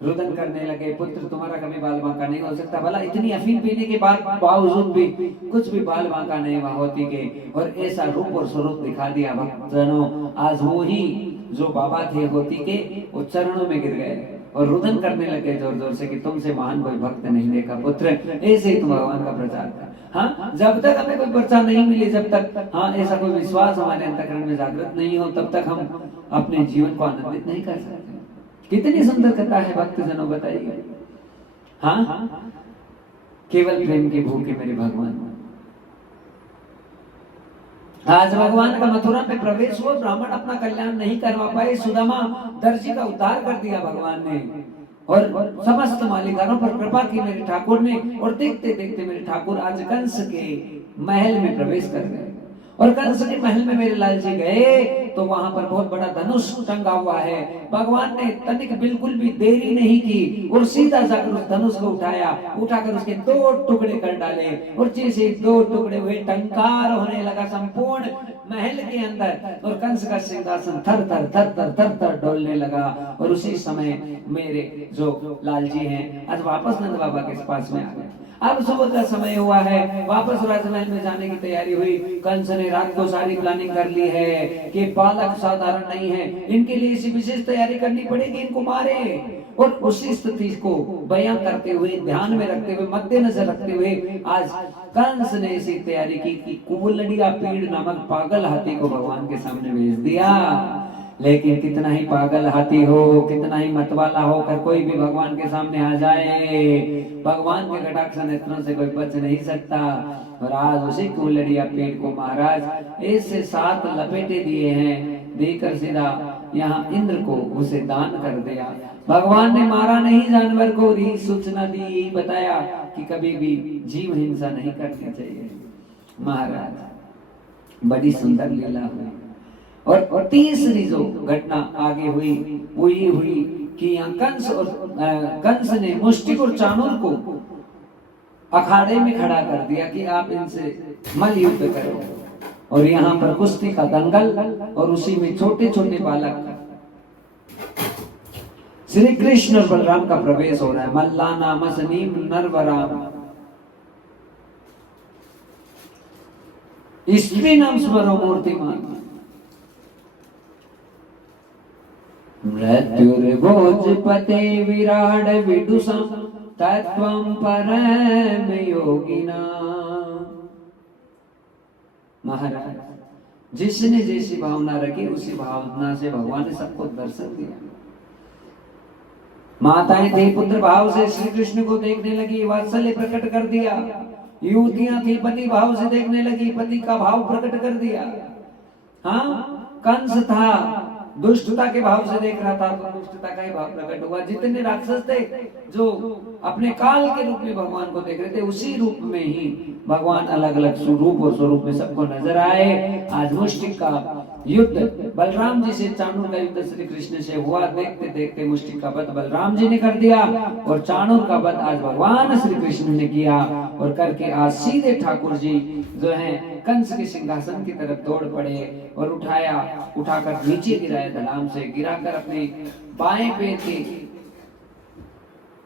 रुदन करने लगे, पुत्र तुम्हारा कभी बाल बांका नहीं हो सकता। भला इतनी अफीम पीने के बाद बावजूद भी कुछ भी बाल बांका नहीं हुआ होती के, और ऐसा रूप और स्वरूप दिखा दिया भक्तजनों। आज वो ही जो बाबा थे होती के, वो चरणों में गिर गए और रुदन करने लगे जोर जोर से कि तुमसे महान कोई भक्त नहीं देखा पुत्र, ऐसे ही तुम भगवान का प्रचार कर। हाँ, जब तक हमें कोई प्रचार नहीं मिले, जब तक हाँ ऐसा कोई विश्वास हमारे अंतःकरण में जागृत नहीं हो, तब तक हम अपने जीवन को आनंदित नहीं कर सकते। कितनी सुंदर कथा है भक्तजनों, बताइए। हाँ, केवल प्रेम की भूखे मेरे भगवान। आज भगवान का मथुरा में प्रवेश हुआ, ब्राह्मण अपना कल्याण नहीं करवा पाए, सुदामा दर्जी का उद्धार कर दिया भगवान ने, और समस्त मालिकानों पर कृपा की मेरे ठाकुर ने। और देखते देखते मेरे ठाकुर आज कंस के महल में प्रवेश कर गए, और कंस के महल में मेरे लाल जी गए तो वहां पर बहुत बड़ा धनुष टंगा हुआ है। भगवान ने तनिक बिल्कुल भी देरी नहीं की और सीधा जाकर उस धनुष को उठाया, उठाकर उसके 2 टुकड़े कर डाले, और जैसे 2 टुकड़े हुए टंकार होने लगा संपूर्ण महल के अंदर, और कंस का सिंहासन थर थर थर थर थर थर डोलने लगा। और उसी समय मेरे जो लाल जी हैं आज वापस नंद बाबा के पास में आ गए। अब सुबह का समय हुआ है, वापस राजमहल में जाने की तैयारी हुई। कंस ने रात को सारी प्लानिंग कर ली है कि बालक साधारण नहीं है, इनके लिए इसी विशेष तैयारी करनी पड़ेगी, इनको मारे। और उसी स्थिति को बयां करते हुए, ध्यान में रखते हुए, मद्देनजर रखते हुए आज कंस ने ऐसी तैयारी की कि कुबलड़िया पीड़ नामक पागल हाथी को भगवान के सामने भेज दिया। लेकिन कितना ही पागल हाथी हो, कितना ही मतवाला होकर कोई भी भगवान के सामने आ जाए, भगवान के कटाक्ष नेत्रों से कोई बच नहीं सकता। और आज उसी कुलड़िया पेड़ को महाराज ऐसे 7 लपेटे दिए हैं, देकर सीधा यहाँ इंद्र को उसे दान कर दिया। भगवान ने मारा नहीं जानवर को, री सूचना दी, बताया कि कभी भी जीव हिंसा नहीं करनी चाहिए। महाराज बड़ी सुंदर लीला हुई। और तीसरी जो घटना आगे हुई वो ये हुई कि यहाँ कंस ने मुष्टिक और चाणूर को अखाड़े में खड़ा कर दिया कि आप इनसे मल युद्ध करो, और यहाँ पर कुश्ती का दंगल, और उसी में छोटे छोटे बालक श्री कृष्ण और बलराम का प्रवेश हो रहा है। मल्लाना मसनीम नरवराम, स्त्री नाम स्मरो मूर्तिमान, मृत्युर्भोजपते विराड विदुषं तत्त्वं परम योगिना। महाराज जिसने जैसी भावना रखी उसी भावना से भगवान ने सबको दर्शन दिया। माताएं थी पुत्र भाव से श्री कृष्ण को देखने लगी, वात्सल्य प्रकट कर दिया। युवतियां थी पति भाव से देखने लगी, पति का भाव प्रकट कर दिया। हाँ, कंस था दुष्टता के भाव से देख रहा था तो दुष्टता का ही भाव प्रकट हुआ। जितने राक्षस थे जो अपने काल के रूप में भगवान को देख रहे थे, उसी रूप में ही भगवान अलग अलग स्वरूप और स्वरूप में सबको नजर आए। आज मुष्टिक का युद्ध बलराम जी से चाणूर का युद्ध श्री कृष्ण से हुआ। देखते देखते मुष्टिक का वध बलराम जी ने कर दिया और चाणूर का वध आज भगवान श्री कृष्ण ने किया। और करके आज सीधे ठाकुर जी जो है कंस के सिंहासन की तरफ दौड़ पड़े और उठाकर नीचे गिराया, धड़ाम से गिराकर अपने बाएं पैर के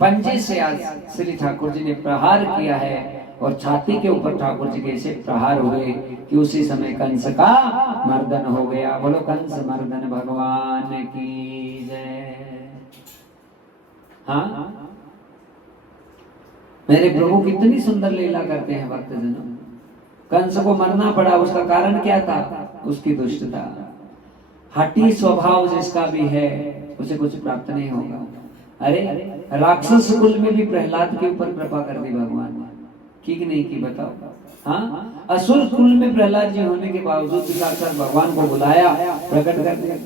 पंजे से आज श्री ठाकुर जी ने प्रहार किया है। और छाती के ऊपर ठाकुर जी के ऐसे प्रहार हुए कि उसी समय कंस का मर्दन हो गया। बोलो कंस मर्दन भगवान की जय। हाँ, मेरे प्रभु कितनी सुंदर लीला करते हैं भक्तजनों। कंस को मरना पड़ा, उसका कारण क्या था? उसकी दुष्टता। हठी स्वभाव जिसका भी है उसे कुछ प्राप्त नहीं होगा। अरे राक्षस कुल में भी प्रहलाद के ऊपर कृपा कर दी भगवान ने, की कि नहीं की बताओ? हाँ, असुर कुल में प्रहलाद जी होने के बावजूद साक्षात भगवान को बुलाया, प्रकट कर दिया।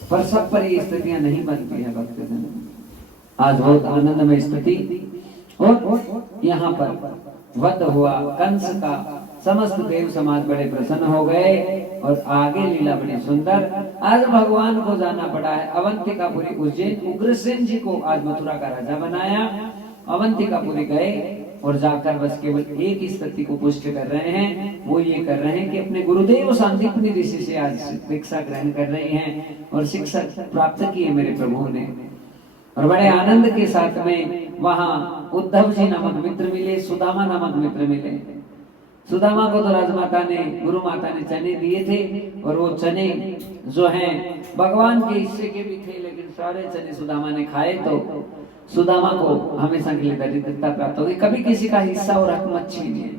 पर सब पर ये स्थितियां नहीं बनती है भक्तजन। आज बहुत आनंदमय स्थिति और यहाँ पर वध हुआ कंस का। समस्त देव समाज बड़े प्रसन्न हो गए और आगे लीला बड़ी सुंदर। आज भगवान को जाना पड़ा है अवंतिकापुरी उज्जैन। उग्रसेन जी को आज मथुरा का राजा बनाया। अवंतिकापुरी गए और जाकर बस केवल एक ही स्थिति को पुष्ट कर रहे हैं, वो ये कर रहे हैं कि अपने गुरुदेव सांदीपनि ऋषि से आज शिक्षा ग्रहण कर रहे हैं और शिक्षा प्राप्त की है मेरे प्रभु ने। और बड़े आनंद के साथ में वहां उद्धव जी नामक मित्र मिले, सुदामा नामक मित्र मिले। सुदामा को तो राजमाता ने, गुरु माता ने चने दिए थे और वो चने जो हैं भगवान के हिस्से के भी थे, लेकिन सारे चने सुदामा ने खाए तो सुदामा को हमेशा के लिए दरिद्रता प्राप्त होगी। कभी किसी का हिस्सा और हक मत छीनिए।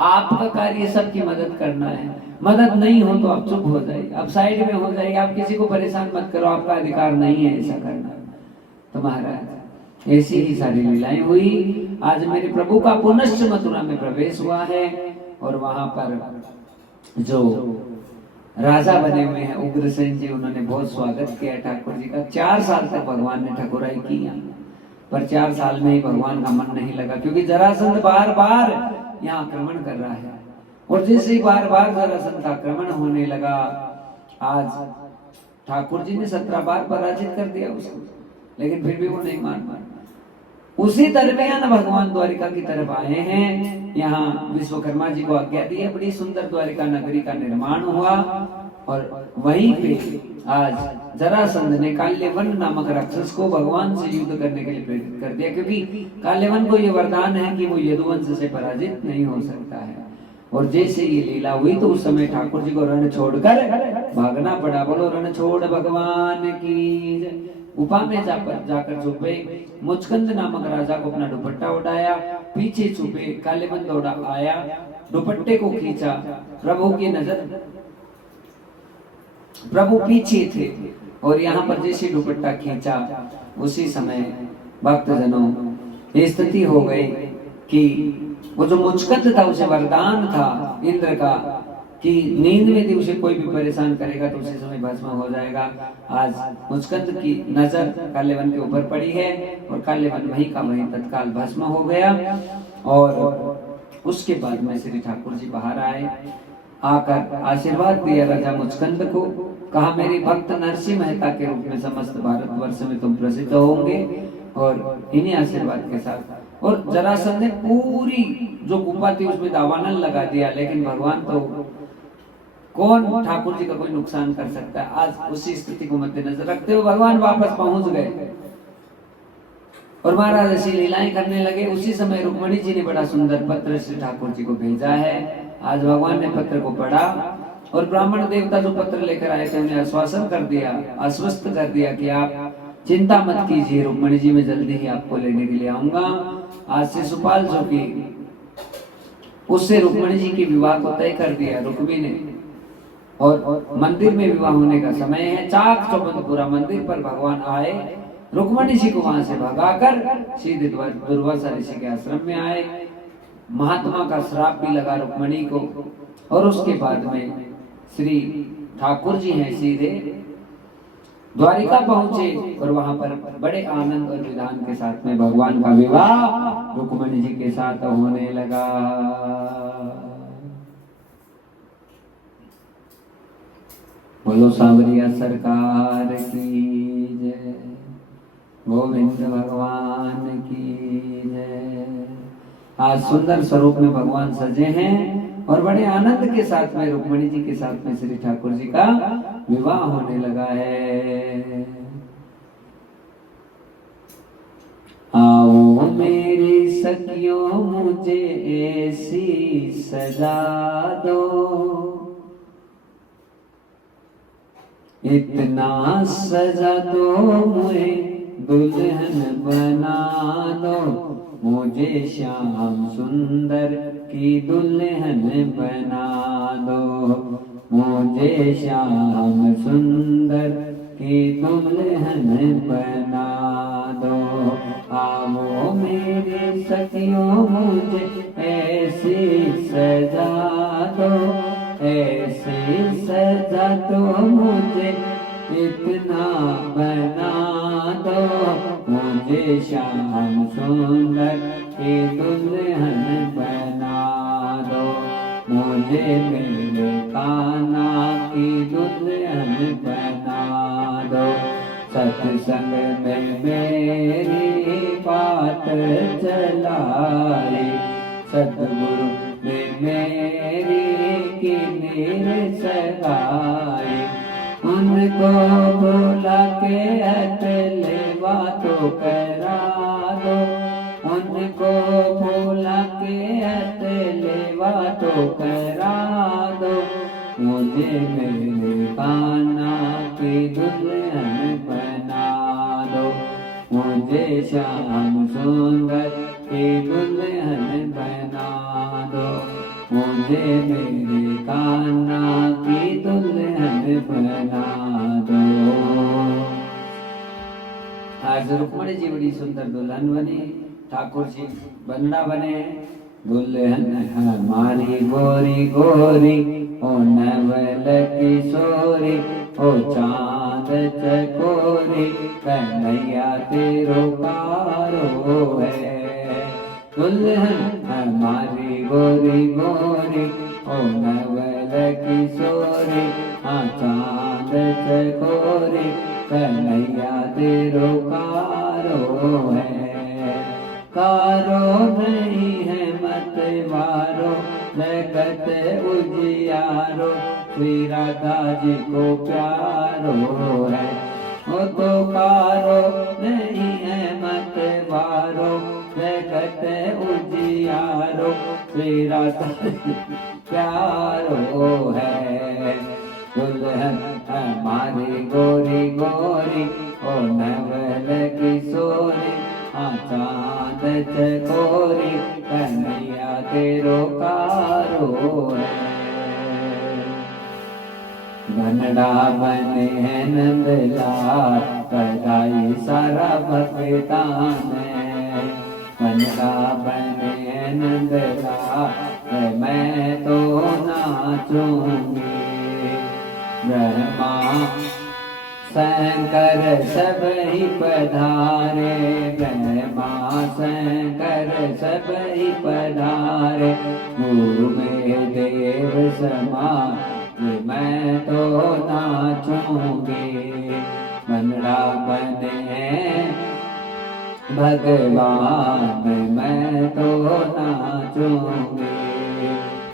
आपका कार्य सबकी मदद करना है। मदद नहीं हो तो आप चुप हो जाइए, आप साइड में हो जाइए, आप किसी को परेशान मत करो, आपका अधिकार नहीं है ऐसा करना। तो महाराज ऐसी ही सारी लीलाएं हुई। आज मेरे प्रभु का पुनश्च मथुरा में प्रवेश हुआ है और वहां पर जो राजा बने हुए हैं उग्रसेन जी, उन्होंने बहुत स्वागत किया ठाकुर जी का। 4 साल तक भगवान ने ठाकुराई की, पर 4 साल में ही भगवान का मन नहीं लगा, क्योंकि जरासंध बार बार यहाँ आक्रमण कर रहा है। और जैसे ही बार बार जरासंध का आक्रमण होने लगा, आज ठाकुर जी ने 17 बार पराजित कर दिया उसको, लेकिन फिर भी वो नहीं मान। उसी दरमियान भगवान द्वारिका की तरफ आए हैं। यहाँ विश्वकर्मा जी को आज्ञा दी है, बड़ी सुंदर द्वारिका नगरी का निर्माण हुआ। और वहीं पे आज जरासंध ने काल्यवन नामक राक्षस को भगवान से युद्ध करने के लिए प्रेरित कर दिया, क्योंकि काल्यवन को ये वरदान है कि वो यदुवंश से पराजित नहीं हो सकता है। और जैसे ये लीला हुई तो उस समय ठाकुर जी को रण छोड़कर भागना पड़ा। बोलो रण छोड़ भगवान की। गुफा में जाकर छुपे। मुचकंद नामक राजा को अपना दुपट्टा उठाया, पीछे छुपे। कालेवन दौड़ा आया, दुपट्टे को खींचा। प्रभु की नजर, प्रभु पीछे थे और यहाँ पर जैसे दुपट्टा खींचा उसी समय भक्तजनों ये स्थिति हो गई कि वो जो मुचकंद था उसे वरदान था इंद्र का कि नींद में भी उसे कोई भी परेशान करेगा तो उसी समय भस्म हो जाएगा। आज मुचकंद की नजर कालेवन के ऊपर पड़ी है और कालेवन वहीं का वहीं तत्काल भस्म हो गया। और उसके बाद में श्री ठाकुर जी बाहर आए, आकर आशीर्वाद दिया राजा मुचकंद को। कहा मेरे भक्त नरसिंह मेहता के रूप में समस्त भारतवर्ष में तुम प्रसिद्ध होंगे। और इन्हीं आशीर्वाद के साथ और जरासंध ने पूरी जो गुफा थी उसमें दावानल लगा दिया, लेकिन भगवान तो कौन ठाकुर जी का कोई नुकसान कर सकता है। आज उसी स्थिति को मद्देनजर रखते हुए भगवान वापस पहुंच गए और महाराज ऐसी लीलाएं करने लगे। उसी समय रुक्मणी जी ने बड़ा सुंदर पत्र श्री ठाकुर जी को भेजा है। आज भगवान ने पत्र को पढ़ा और ब्राह्मण देवता जो पत्र लेकर आए थे उन्हें आश्वासन कर दिया, आश्वस्त कर दिया कि आप चिंता मत कीजिए, रुक्मणी जी मैं जल्दी ही आपको लेने के लिए आऊंगा। आज से सुपाल जो की उससे रुक्मणी जी के विवाह को तय कर दिया रुक्मी ने और मंदिर में विवाह होने का समय है। चाक चौबंद पूरा मंदिर पर भगवान आए, रुक्मणी जी को वहां से भगाकर सीधे दुर्वासा ऋषि के आश्रम में आए। महात्मा का श्राप भी लगा रुक्मणी को और उसके बाद में श्री ठाकुर जी हैं सीधे द्वारिका पहुंचे और वहां पर बड़े आनंद और विधान के साथ में भगवान का विवाह रुक्मणी जी के साथ होने लगा। बोलो सांवरिया सरकार की जय, गोविंद भगवान की जय। आज सुंदर स्वरूप में भगवान सजे हैं और बड़े आनंद के साथ में रुक्मणी जी के साथ में श्री ठाकुर जी का विवाह होने लगा है। आओ मेरी सखियों मुझे ऐसी सजा दो, इतना सजा दो मुझे दुल्हन बना दो, मुझे श्याम सुंदर की दुल्हन बना दो, मुझे श्याम सुंदर की दुल्हन बना दो। आओ मेरे सखियों मुझे ऐसी सजा दो, ऐसी सजा दो मुझे इतना बना दो, मुझे श्याम सुंदर की दुल्हन बना दो, मुझे मेरे कान्हा की दुल्हन बना दो। सत्संग में मेरी बात चलाई, सतगुरु ने मेरी किन्हीं सगाई, उनको बुला के अतले बातों करा दो, उनको बुला के अतले बातों करा दो, मुझे मेरे कान्हा की दुल्हन बना दो, मुझे श्याम सुंदर की दुल्हन बना दो, मुझे मेरे कान्हा की दुल्हन बना दो। आज रुक्मणी जी बड़ी सुंदर दुल्हन बनी, ठाकुर जी बंदा बने। दुल्हन हमारी गोरी गोरी, ओ नवल किशोरी, ओ चांद चकोरी, कन्हैया तेरो कारो है। दुल्हन हमारी गोरी गोरी, ओ नवल किशोरी, हाँ चांद चकोरी, कन्हैया तेरो कारो है। कारो नहीं है मत मारो, जगत उजियारो, श्री राधा जी को प्यारो है। वो तो कारो नहीं है मत मारो, जगत उजियारो, श्री राधा जी प्यारो है। दुल्हन हमारी गोरी गोरी, ओ नवल किशोरी, चांद चकोरी, कन्हैया तेरो कारो है। बनड़ा बने है नंदलाल, बधाई सारा भक्तान है। बनड़ा बने है नंदलाल, मैं तो नाचूंगी। ब्रह्मा शंकर सब ही पधारे, ब्रह्मा शंकर सब ही पधारे, गुरु में देव समाए, मैं तो नाचूंगी। बनड़ा बने भगवान, मैं तो नाचूंगी।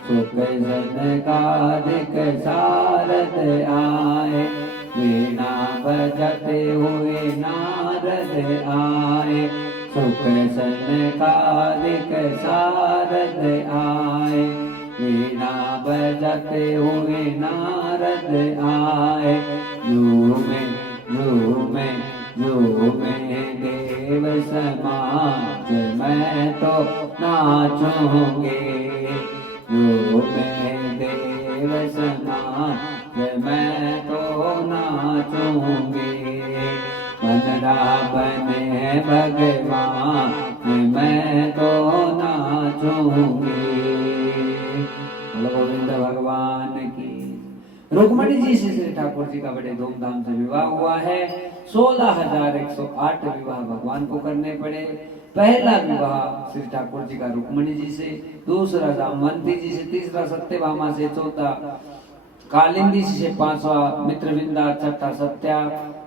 सुख जनकादिक सारद आए, वीणा बजते हुए नारद आए। सुख सनकादिक सारद आए, वीणा बजते हुए नारद आए। झूमे देव समाज, मैं तो नाचूंगी। झूमे देव समाज, मैं तो नाचूंगी। बनड़ा बने भगवान, मैं तो नाचूंगी। गोविंद भगवान की। रुक्मणी जी से श्री ठाकुर जी का बड़े धूमधाम से विवाह हुआ है। 16,108 विवाह भगवान को करने पड़े। पहला विवाह श्री ठाकुर जी का रुक्मणी जी से, दूसरा जामवंती जी से, तीसरा सत्यभामा से, चौथा कालिंदी से, पांचवा मित्रविंदा, छठा सत्या,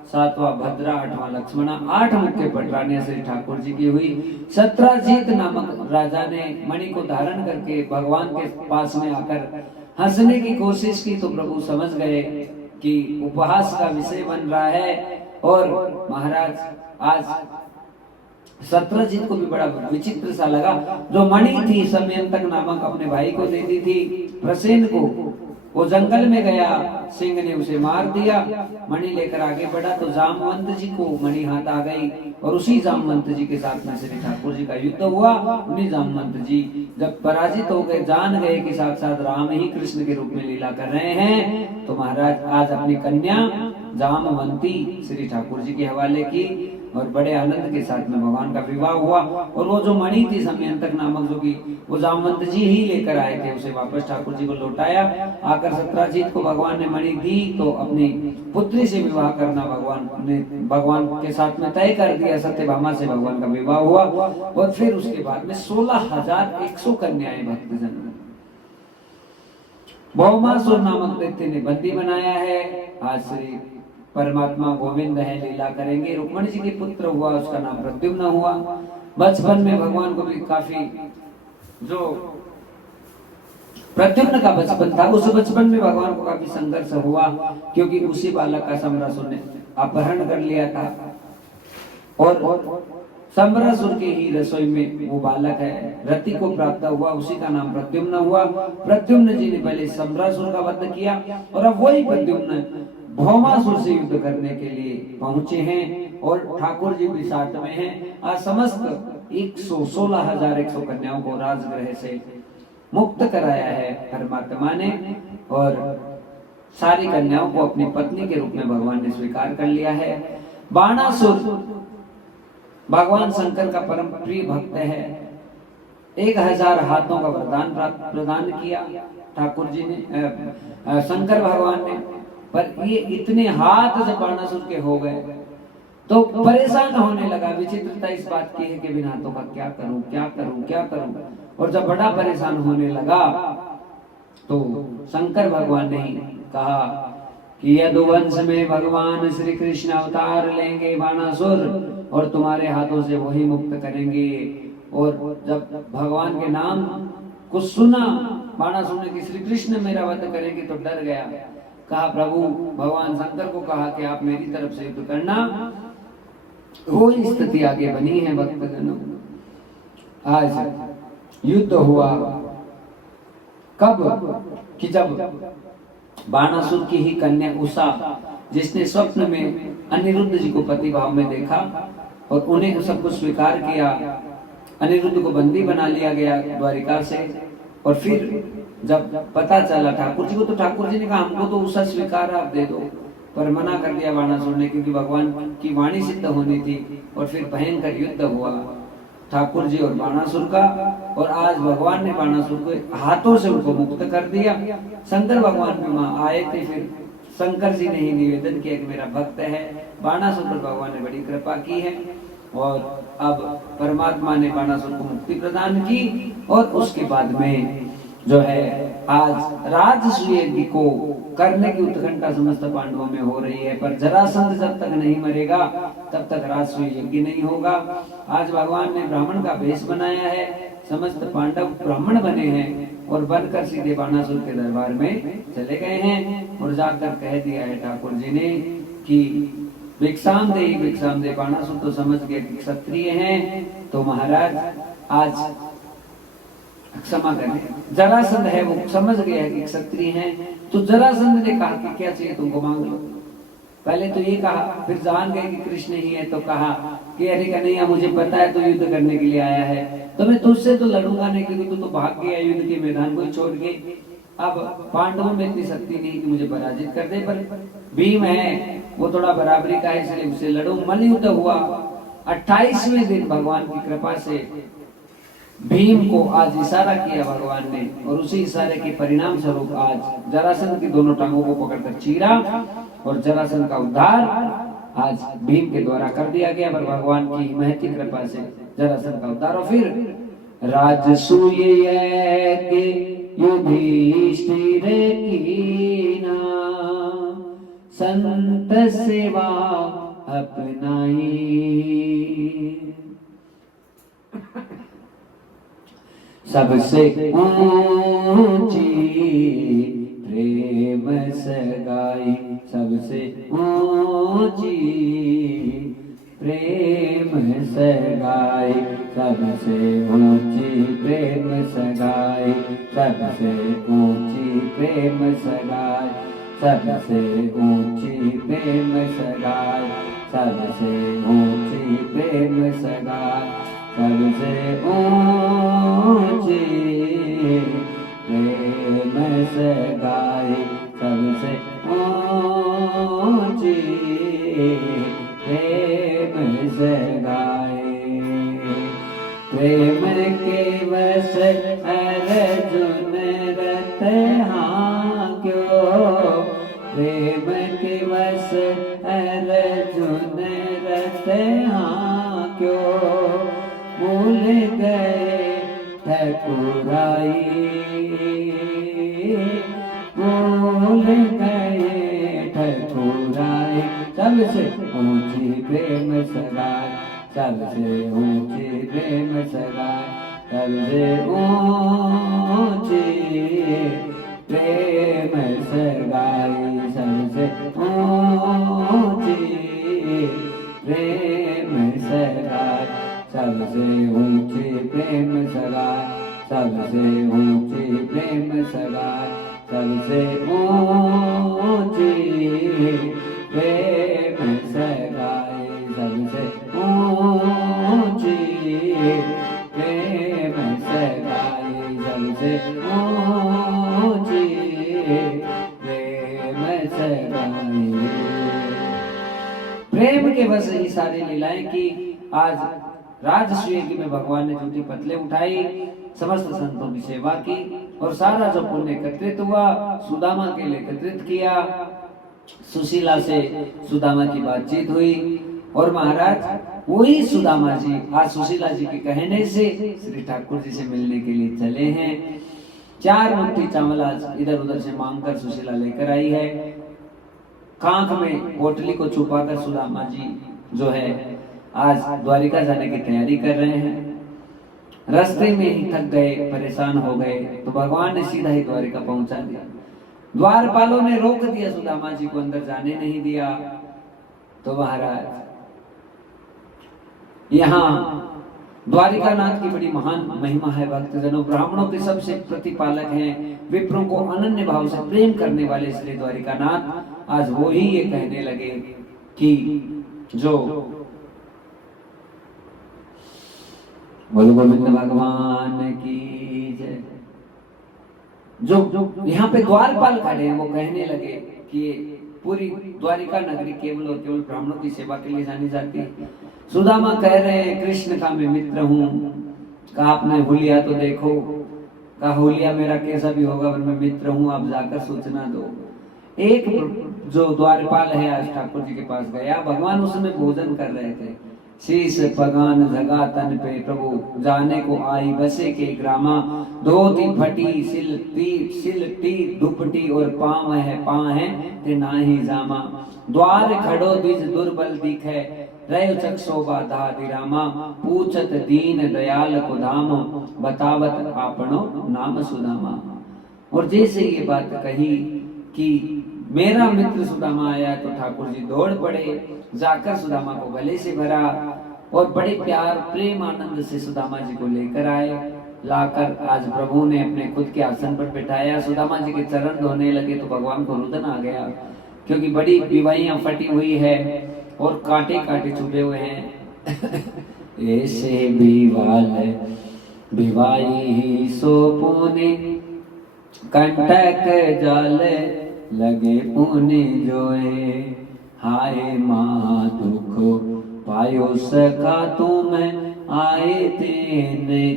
सातवां भद्रा, आठवां लक्ष्मणा, 8 मुख्य पटरानियां श्री ठाकुर जी की हुई। सत्राजीत नामक राजा ने मणि को धारण करके भगवान के पास में आकर हंसने की कोशिश की तो प्रभु समझ गए कि उपहास का विषय बन रहा है। और महाराज आज सत्रजीत को भी बड़ा विचित्र सा लगा। जो मणि थी समयंतक नामक अपने भाई को दे दी थी प्रसेन को, वो जंगल में गया, सिंह ने उसे मार दिया। मणि लेकर आगे बढ़ा तो जामवंत जी को मणि हाथ आ गई और उसी जामवंत जी के साथ में श्री ठाकुर जी का युद्ध हुआ। उन्हीं जामवंत जी जब पराजित हो गए, जान गए कि साक्षात राम ही कृष्ण के रूप में लीला कर रहे हैं, तो महाराज आज अपनी कन्या जामवंती श्री ठाकुर जी के हवाले की और बड़े आनंद के साथ में भगवान का विवाह हुआ। और वो जो मणि थी समयंतक नामक, जो कि वो जामवंत जी ही लेकर आए थे, उसे वापस ठाकुर जी को लौटाया। आकर सत्राजीत को भगवान ने मणि दी तो अपनी पुत्री से विवाह करना भगवान के साथ में तय कर दिया। सत्यभामा से भगवान का विवाह हुआ और फिर उसके बाद में 16,100 कन्याएं भक्तजन भौमासुर नामक दैत्य ने बंदी बनाया है। आज श्री परमात्मा गोविंद है, लीला करेंगे। रुक्मणी जी के पुत्र हुआ, उसका नाम प्रद्युम्न हुआ। बचपन में भगवान को भी काफी, जो प्रद्युम्न का बचपन था, उस बचपन में भगवान को काफी संघर्ष हुआ, क्योंकि उसी बालक का सम्रासुर ने अपहरण कर लिया था। और सम्रासुर के ही रसोई में वो बालक है, रति को प्राप्त हुआ, उसी का नाम प्रद्युम्न हुआ। प्रद्युम्न जी ने पहले सम्रासुर का वध किया और अब वही प्रद्युम्न भौमासुर से युद्ध करने के लिए पहुंचे हैं और ठाकुर जी भी साथ में हैं। आज समस्त 16,100 कन्याओं को राजगृह से मुक्त कराया है परमात्मा ने और सारी कन्याओं को अपनी पत्नी के रूप में भगवान ने स्वीकार कर लिया है। बाणासुर भगवान शंकर का परम प्रिय भक्त है। 1000 हाथों का वरदान प्रदान किया ठाकुर जी ने, शंकर भगवान ने। पर ये इतने हाथ जब बाणासुर के हो गए तो परेशान होने लगा। विचित्रता इस बात की है कि बिन हाथों का क्या करूं, क्या करूं, क्या करूं। और जब बड़ा परेशान होने लगा तो शंकर भगवान ने कहा कि यदुवंश में भगवान श्री कृष्ण अवतार लेंगे बाणासुर और तुम्हारे हाथों से वही मुक्त करेंगे। और जब भगवान के नाम को सुना बाणासुर ने कि श्री कृष्ण मेरा वध करेंगे तो डर गया। कहा प्रभु, भगवान शंकर को कहा कि आप मेरी तरफ से युद्ध करना। वो स्थिति आगे बनी है भक्तजनों। आज युद्ध हुआ कब कि जब बाणासुर की ही कन्या उषा, जिसने स्वप्न में अनिरुद्ध जी को पति भाव में देखा और उन्हें सब कुछ स्वीकार किया, अनिरुद्ध को बंदी बना लिया गया द्वारिका से। और फिर जब पता चला ठाकुर जी को, तो ठाकुर जी ने कहा हमको तो उषा स्वीकार आप दे दो, पर मना कर दिया बाणासुर ने, क्योंकि भगवान की वाणी सिद्ध होनी थी। और फिर भयंकर युद्ध हुआ ठाकुर जी और बाणासुर का। और आज भगवान ने बाणासुर को हाथों से उनको मुक्त कर दिया। शंकर भगवान भी वहां आए थे, फिर शंकर जी ने ही निवेदन किया कि मेरा भक्त है। बाणासुर पर भगवान ने बड़ी कृपा की है और अब परमात्मा ने बाणासुर को मुक्ति प्रदान की। और उसके बाद में जो है आज राजसूय यज्ञ को करने की उत्कंठा समस्त पांडवों में हो रही है, पर जरासंध जब तक नहीं मरेगा तब तक राजसूय यज्ञ नहीं होगा। आज भगवान ने ब्राह्मण का वेश बनाया है, समस्त पांडव ब्राह्मण बने हैं और बनकर सीधे बाणासुर के दरबार में चले गए हैं। और जाकर कह दिया है ठाकुर जी ने कि भिक्षाम दे। बाणासुर तो समझ गया कि क्षत्रिय हैं, तो महाराज आज क्षमा करें। जरासंध है वो समझ गया है कि क्षत्रिय हैं, तो जरासंध ने कहा कि क्या चाहिए तुमको मांग लो। पहले तो ये कहा, फिर जान गए कि कृष्ण ही है तो कहा कि अरे कन्हैया मुझे पता है तू युद्ध करने के लिए आया है, तो मैं तुझसे तो लड़ूंगा नहीं, क्योंकि तू तो भाग गया युद्ध के मैदान को छोड़ के। अब पांडवों में इतनी शक्ति नहीं कि मुझे पराजित कर दे, पर भीम है वो थोड़ा बराबरी का है, इसलिए उससे लड़ूं। मन युद्ध हुआ। 28वें दिन भगवान की कृपा से भीम को आज इशारा किया भगवान ने और उसी इशारे के परिणाम स्वरूप आज जरासंध की दोनों टांगों को पकड़कर चीरा और जरासंध का उद्धार आज भीम के द्वारा कर दिया गया। पर भगवान की महती कृपा से जरासंध का उद्धार। और फिर राजसूय के युधिष्ठिर कीना संत सेवा अपनाई सबसे ऊंची प्रेम सगाई सबसे ऊंची प्रेम सगाई सबसे ऊंची प्रेम सगाई सबसे ऊंची प्रेम सगाई सबसे ऊंची प्रेम सगाई सबसे ऊंची प्रेम सगाई सबसे ऊंची प्रेम सगाई सबसे ऊंची प्रेम सगाई प्रेम के वश अर्जुन रत हाँ क्यों प्रेम के वश अर्जुन रत हाँ क्यों भूल गए ठकुराई भूल गए ठकुराई सबसे ऊंची प्रेम सगाई सबसे ऊंची प्रेम सगाई सबसे ऊंची प्रेम सगाई सबसे ऊंची प्रेम सगाई सबसे ऊंची प्रेम सगाई सबसे ऊंची प्रेम सगाई सबसे ऊंची प्रेम सगाई सबसे ऊंची प्रेम सगाई सबसे ऊंची प्रेम सगाई। प्रेम के बस ये सारी लीलाएं की आज राजसूय में भगवान ने झूठी पतले उठाई समस्त संतों की सेवा की और सारा जो पुण्य एकत्रित हुआ सुदामा के लिए एकत्रित किया। सुशीला से सुदामा की बातचीत हुई और महाराज वही सुदामा जी आज सुशीला जी के कहने से श्री ठाकुर जी से मिलने के लिए चले हैं। 4 मुट्ठी चावल आज इधर उधर से मांगकर सुशीला लेकर आई है। कांख में पोटली को छुपाकर सुदामा जी जो है आज द्वारिका जाने की तैयारी कर रहे हैं। रास्ते में ही थक गए परेशान हो गए तो भगवान ने सीधा ही द्वारिका पहुंचा दिया। द्वारपालों ने रोक दिया सुदामा जी को अंदर जाने नहीं दिया। तो महाराज यहाँ द्वारिका नाथ की बड़ी महान महिमा है। भक्तजनों ब्राह्मणों के सबसे प्रतिपालक हैं, विप्रों को अनन्य भाव से प्रेम करने वाले इसलिए द्वारिका नाथ आज वो ही ये कहने लगे कि जो बोलो गोविंद भगवान की जय। जो यहाँ पे द्वारपाल खड़े हैं वो कहने लगे कि पूरी द्वारिका नगरी केवल और केवल ब्राह्मणों की सेवा के लिए जानी जाती है। सुदामा कह रहे हैं कृष्ण का मैं मित्र हूँ। कहा आपने हुलिया तो देखो। कहा हुलिया मेरा कैसा भी होगा पर मैं मित्र हूँ, आप जाकर सूचना दो। एक जो द्वारपाल है आज ठाकुर जी के पास गया। भगवान उस समय भोजन कर रहे थे। शीश पगान जगा तन पे प्रभु जाने को आई बसे के ग्रामा। धोती फटी सिलटी दुपटी और पाँव है पाँ है ते नाही जामा। द्वार खड़ो द्विज दुर्बल दिखे रहे चक शोभा धाधि रामा। पूछत दीन दयाल को धाम बतावत आपनो नाम सुदामा। और जैसे ये बात कही कि मेरा मित्र सुदामा आया तो ठाकुर जी दौड़ पड़े, जाकर सुदामा को गले से भरा और बड़े प्यार प्रेम आनंद से सुदामा जी को लेकर आए। लाकर आज प्रभु ने अपने खुद के आसन पर बिठाया। सुदामा जी के चरण धोने लगे तो भगवान को रुदन आ गया, क्योंकि बड़ी विवाहियां फटी हुई है और कांटे कांटे छुपे हुए हैं। ऐसे विवाही सो पुने कंटक जाल लगे पुने जोए। हाय माँ दुख पायो सका तुम आए थे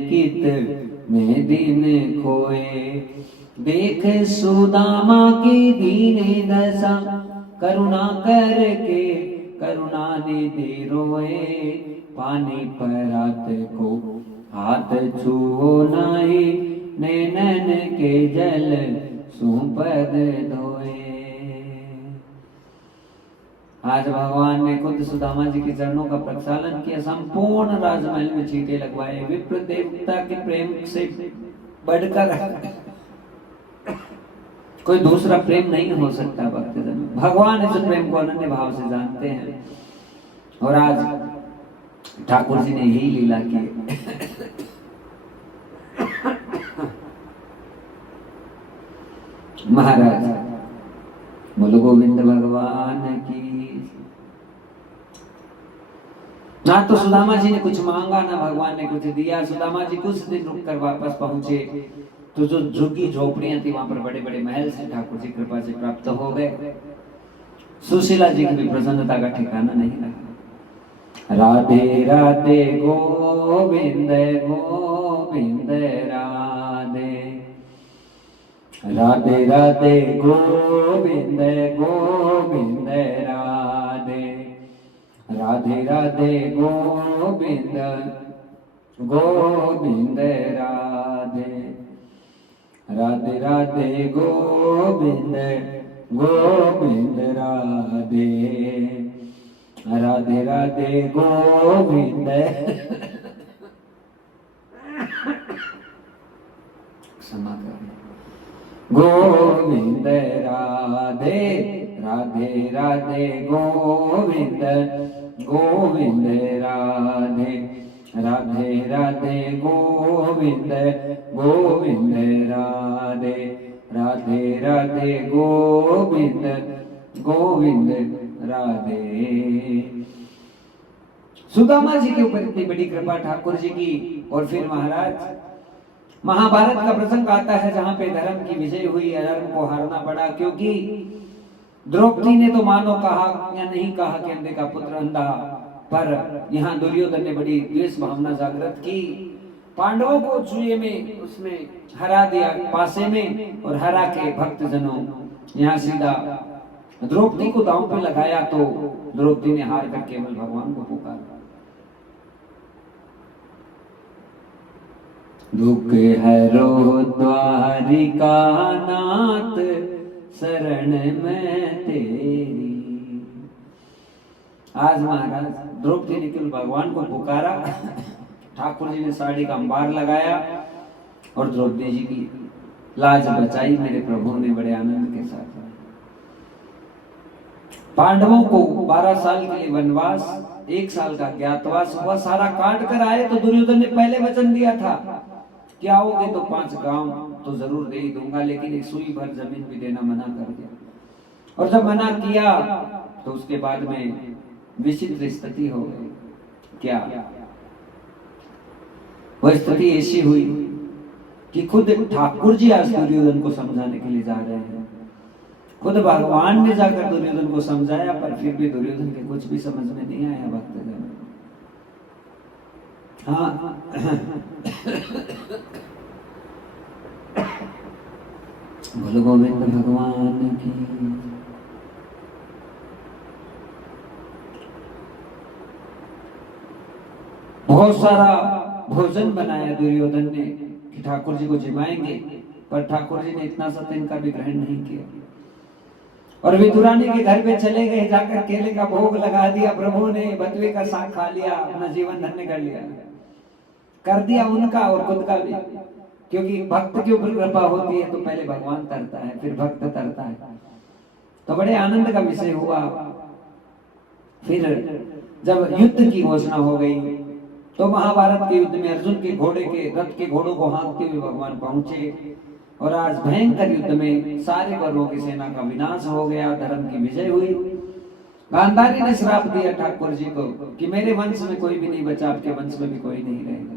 कित में दिन खोए। देख सुदामा की दीन दशा करुणा करके करुणा निधि रोए। पानी परात को हाथ छुओ नाही नैनन के जल सुपद धोए। आज भगवान ने खुद सुदामा जी के चरणों का प्रक्षालन किया, संपूर्ण राजमहल में चींटे लगवाए। विप्र देवता के प्रेम से बढ़कर कोई दूसरा प्रेम नहीं हो सकता भक्तजन। भगवान इस प्रेम को अनन्य भाव से जानते हैं और आज ठाकुर जी ने यही लीला की। महाराज बोलो गोविंद भगवान की। ना तो सुदामा जी ने कुछ मांगा ना भगवान ने कुछ दिया। सुदामा जी कुछ दिन रुककर वापस पहुंचे तो जो झुग्गी झोपड़ियां थी वहां पर बड़े बड़े महल से ठाकुर जी कृपा से प्राप्त हो गए। सुशीला जी की भी प्रसन्नता का ठिकाना नहीं रहा। राधे राधे गोविंद गोविंद राधे राधे राधे गोविंद गोविंद राधे राधे राधे गोविंद गोविंद राधे राधे राधे गोविंद गोविंद राधे राधे राधे गोविंद क्षमा करें गोविंद राधे राधे राधे गोविंद गोविंद राधे राधे राधे गोविंद गोविंद राधे राधे राधे गोविंद गोविंद राधे। सुदामा जी के ऊपर इतनी बड़ी कृपा ठाकुर जी की। और फिर महाराज महाभारत का प्रसंग आता है जहां पे धर्म की विजय हुई, अधर्म को हारना पड़ा। क्योंकि द्रौपदी ने तो मानो कहा या नहीं कहा कि अंधे का पुत्र अंधा, पर यहाँ दुर्योधन ने बड़ी द्वेष भावना जागृत की। पांडवों को जुए में उसने हरा दिया पासे में, और हरा के भक्त जनों यहाँ सीधा द्रौपदी को दांव पे लगाया। तो द्रौपदी ने हार कर केवल भगवान को पुकारा। दुख हरो द्वारिका नाथ शरण में तेरी। आज महाराज द्रौपदी ने केवल भगवान को पुकारा। ठाकुर जी ने साड़ी का अंबार लगाया और द्रौपदी जी की लाज बचाई। मेरे प्रभु ने बड़े आनंद के साथ। पांडवों को 12 साल के लिए वनवास, 1 साल का ज्ञातवास हुआ। सारा काट कर आए तो दुर्योधन ने पहले वचन दिया था कि आओगे तो 5 गांव तो जरूर दे ही दूंगा, लेकिन एक सुई भर जमीन भी देना मना कर दिया। और जब मना किया तो उसके बाद में विचित्र स्थिति हो गई। क्या वह स्थिति ऐसी हुई कि खुद ठाकुर जी आज दुर्योधन को समझाने के लिए जा रहे हैं। खुद भगवान ने जाकर दुर्योधन को समझाया, पर फिर भी दुर्योधन के कुछ भी समझ में नहीं आया भक्तजन। हाँ बोलो गोविंद भगवान की। बहुत सारा भोजन बनाया दुर्योधन ने कि ठाकुर जी को जिमाएंगे, पर ठाकुर जी ने इतना सा इनका भी ग्रहण नहीं किया। और विदुरानी के घर पे चले गए, जाकर केले का भोग लगा दिया। प्रभु ने बतवे का साग खा लिया, अपना जीवन धन्य कर दिया उनका और खुद का भी। क्योंकि भक्त के ऊपर कृपा होती है तो पहले भगवान तरता है, फिर भक्त तरता है। तो बड़े आनंद का विषय हुआ। फिर जब युद्ध की घोषणा हो गई तो महाभारत के युद्ध में अर्जुन के घोड़े के रथ के घोड़ों को हाँकते हुए भगवान पहुंचे। और आज भयंकर युद्ध में सारे वर्गों की सेना का विनाश हो गया, धर्म की विजय हुई। गांधारी ने श्राप दिया ठाकुर जी को कि मेरे वंश में कोई भी नहीं बचा, आपके वंश में भी कोई नहीं रहेगा।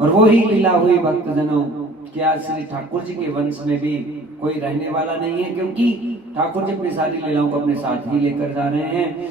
और वो ही लीला हुई भक्तजनों कि आज श्री ठाकुर जी के वंश में भी कोई रहने वाला नहीं है, क्योंकि ठाकुर जी अपनी सारी लीलाओं को अपने साथ ही लेकर जा रहे हैं।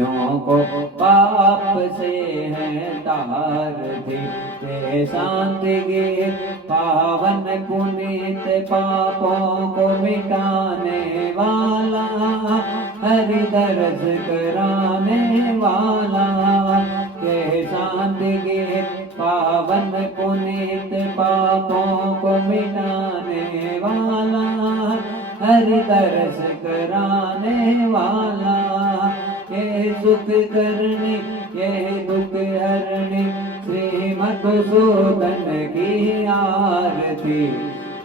पापियों को पाप से है तारते। ये शांति गीत पावन पुनीत पापों को मिटाने वाला, हरि दरस कराने वाला। ये शांति गीत पावन पुनीत पापों को मिटाने वाला, हरि दरस कराने वाला। ये सुख करनी ये दुख हरणी श्री मधुसूदन की आरती।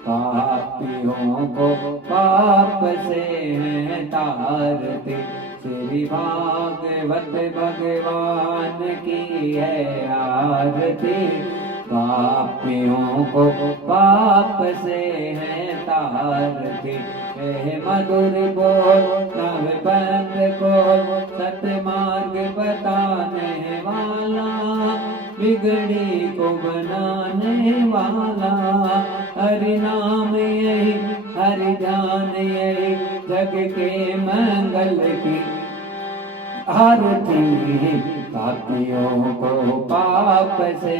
पापियों को पाप से है तारती। श्री भागवत भगवान की है आरती। पापियों को पाप से है तारती। मधुर बोल नव बंद को सतमार्ग बताने वाला, बिगड़ी को बनाने वाला। हरि नाम यही हरि ध्यान यही जग के मंगल की आरती। पापियों को पाप से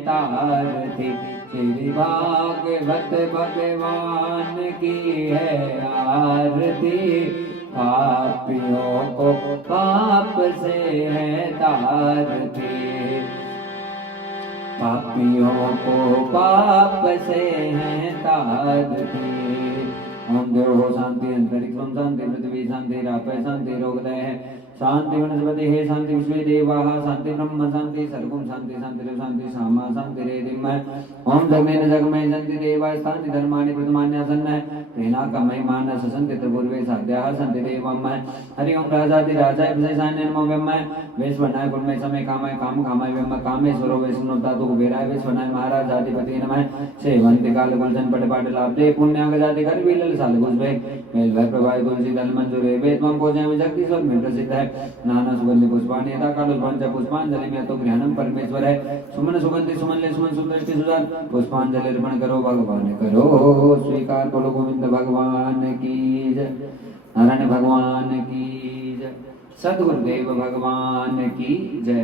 तारती। श्री भागवत भगवान की है आरती। पापियों को पाप से है तारती। पापियों को पाप से है तारती। ओम देव शांति अंतरिक्ष शांति पृथ्वी शांति रापय शांति रोगदय शांति वनस्पति हे शांति विश्वे देवाः शांति ब्रह्म शांति सर्वं शांति शांति शांति सामा शांति रेदिम। ओम जगमेन जगमय शांति देवा शांति धर्माणि प्रथमान्यासन्न तेना कमय मानस शांति त्रिपुर्वे साध्याः शांति देवम। हरि ओम राजाति राजाय विशेषान्य नमो ब्रह्म वैश्वनाय गुणमय समय कामय काम कामय ब्रह्म कामेश्वरो वैष्णव धातु कुबेराय वैश्वनाय महाराज जातिपति नमः। सेवंति काल गुलशन पट पाट लाभदे पुण्याग जाति कर विलल साल गुजबे मेल भय प्रभाय तुलसी दल मंजूरे वेदमं पूजयामि जगदीश्वर में प्रसिद्ध है। नाना सुगंधि पुष्पाणि यथा काल पंच पुष्पांजलि में तो गृहणम परमेश्वर है। सुमन सुगंधि सुमन ले सुमन सुंदृष्टि सुजान पुष्पांजलि अर्पण करो भगवान करो स्वीकार। बोलो गोविंद भगवान की जय। नारायण भगवान की जय। सद्गुरुदेव भगवान की जय।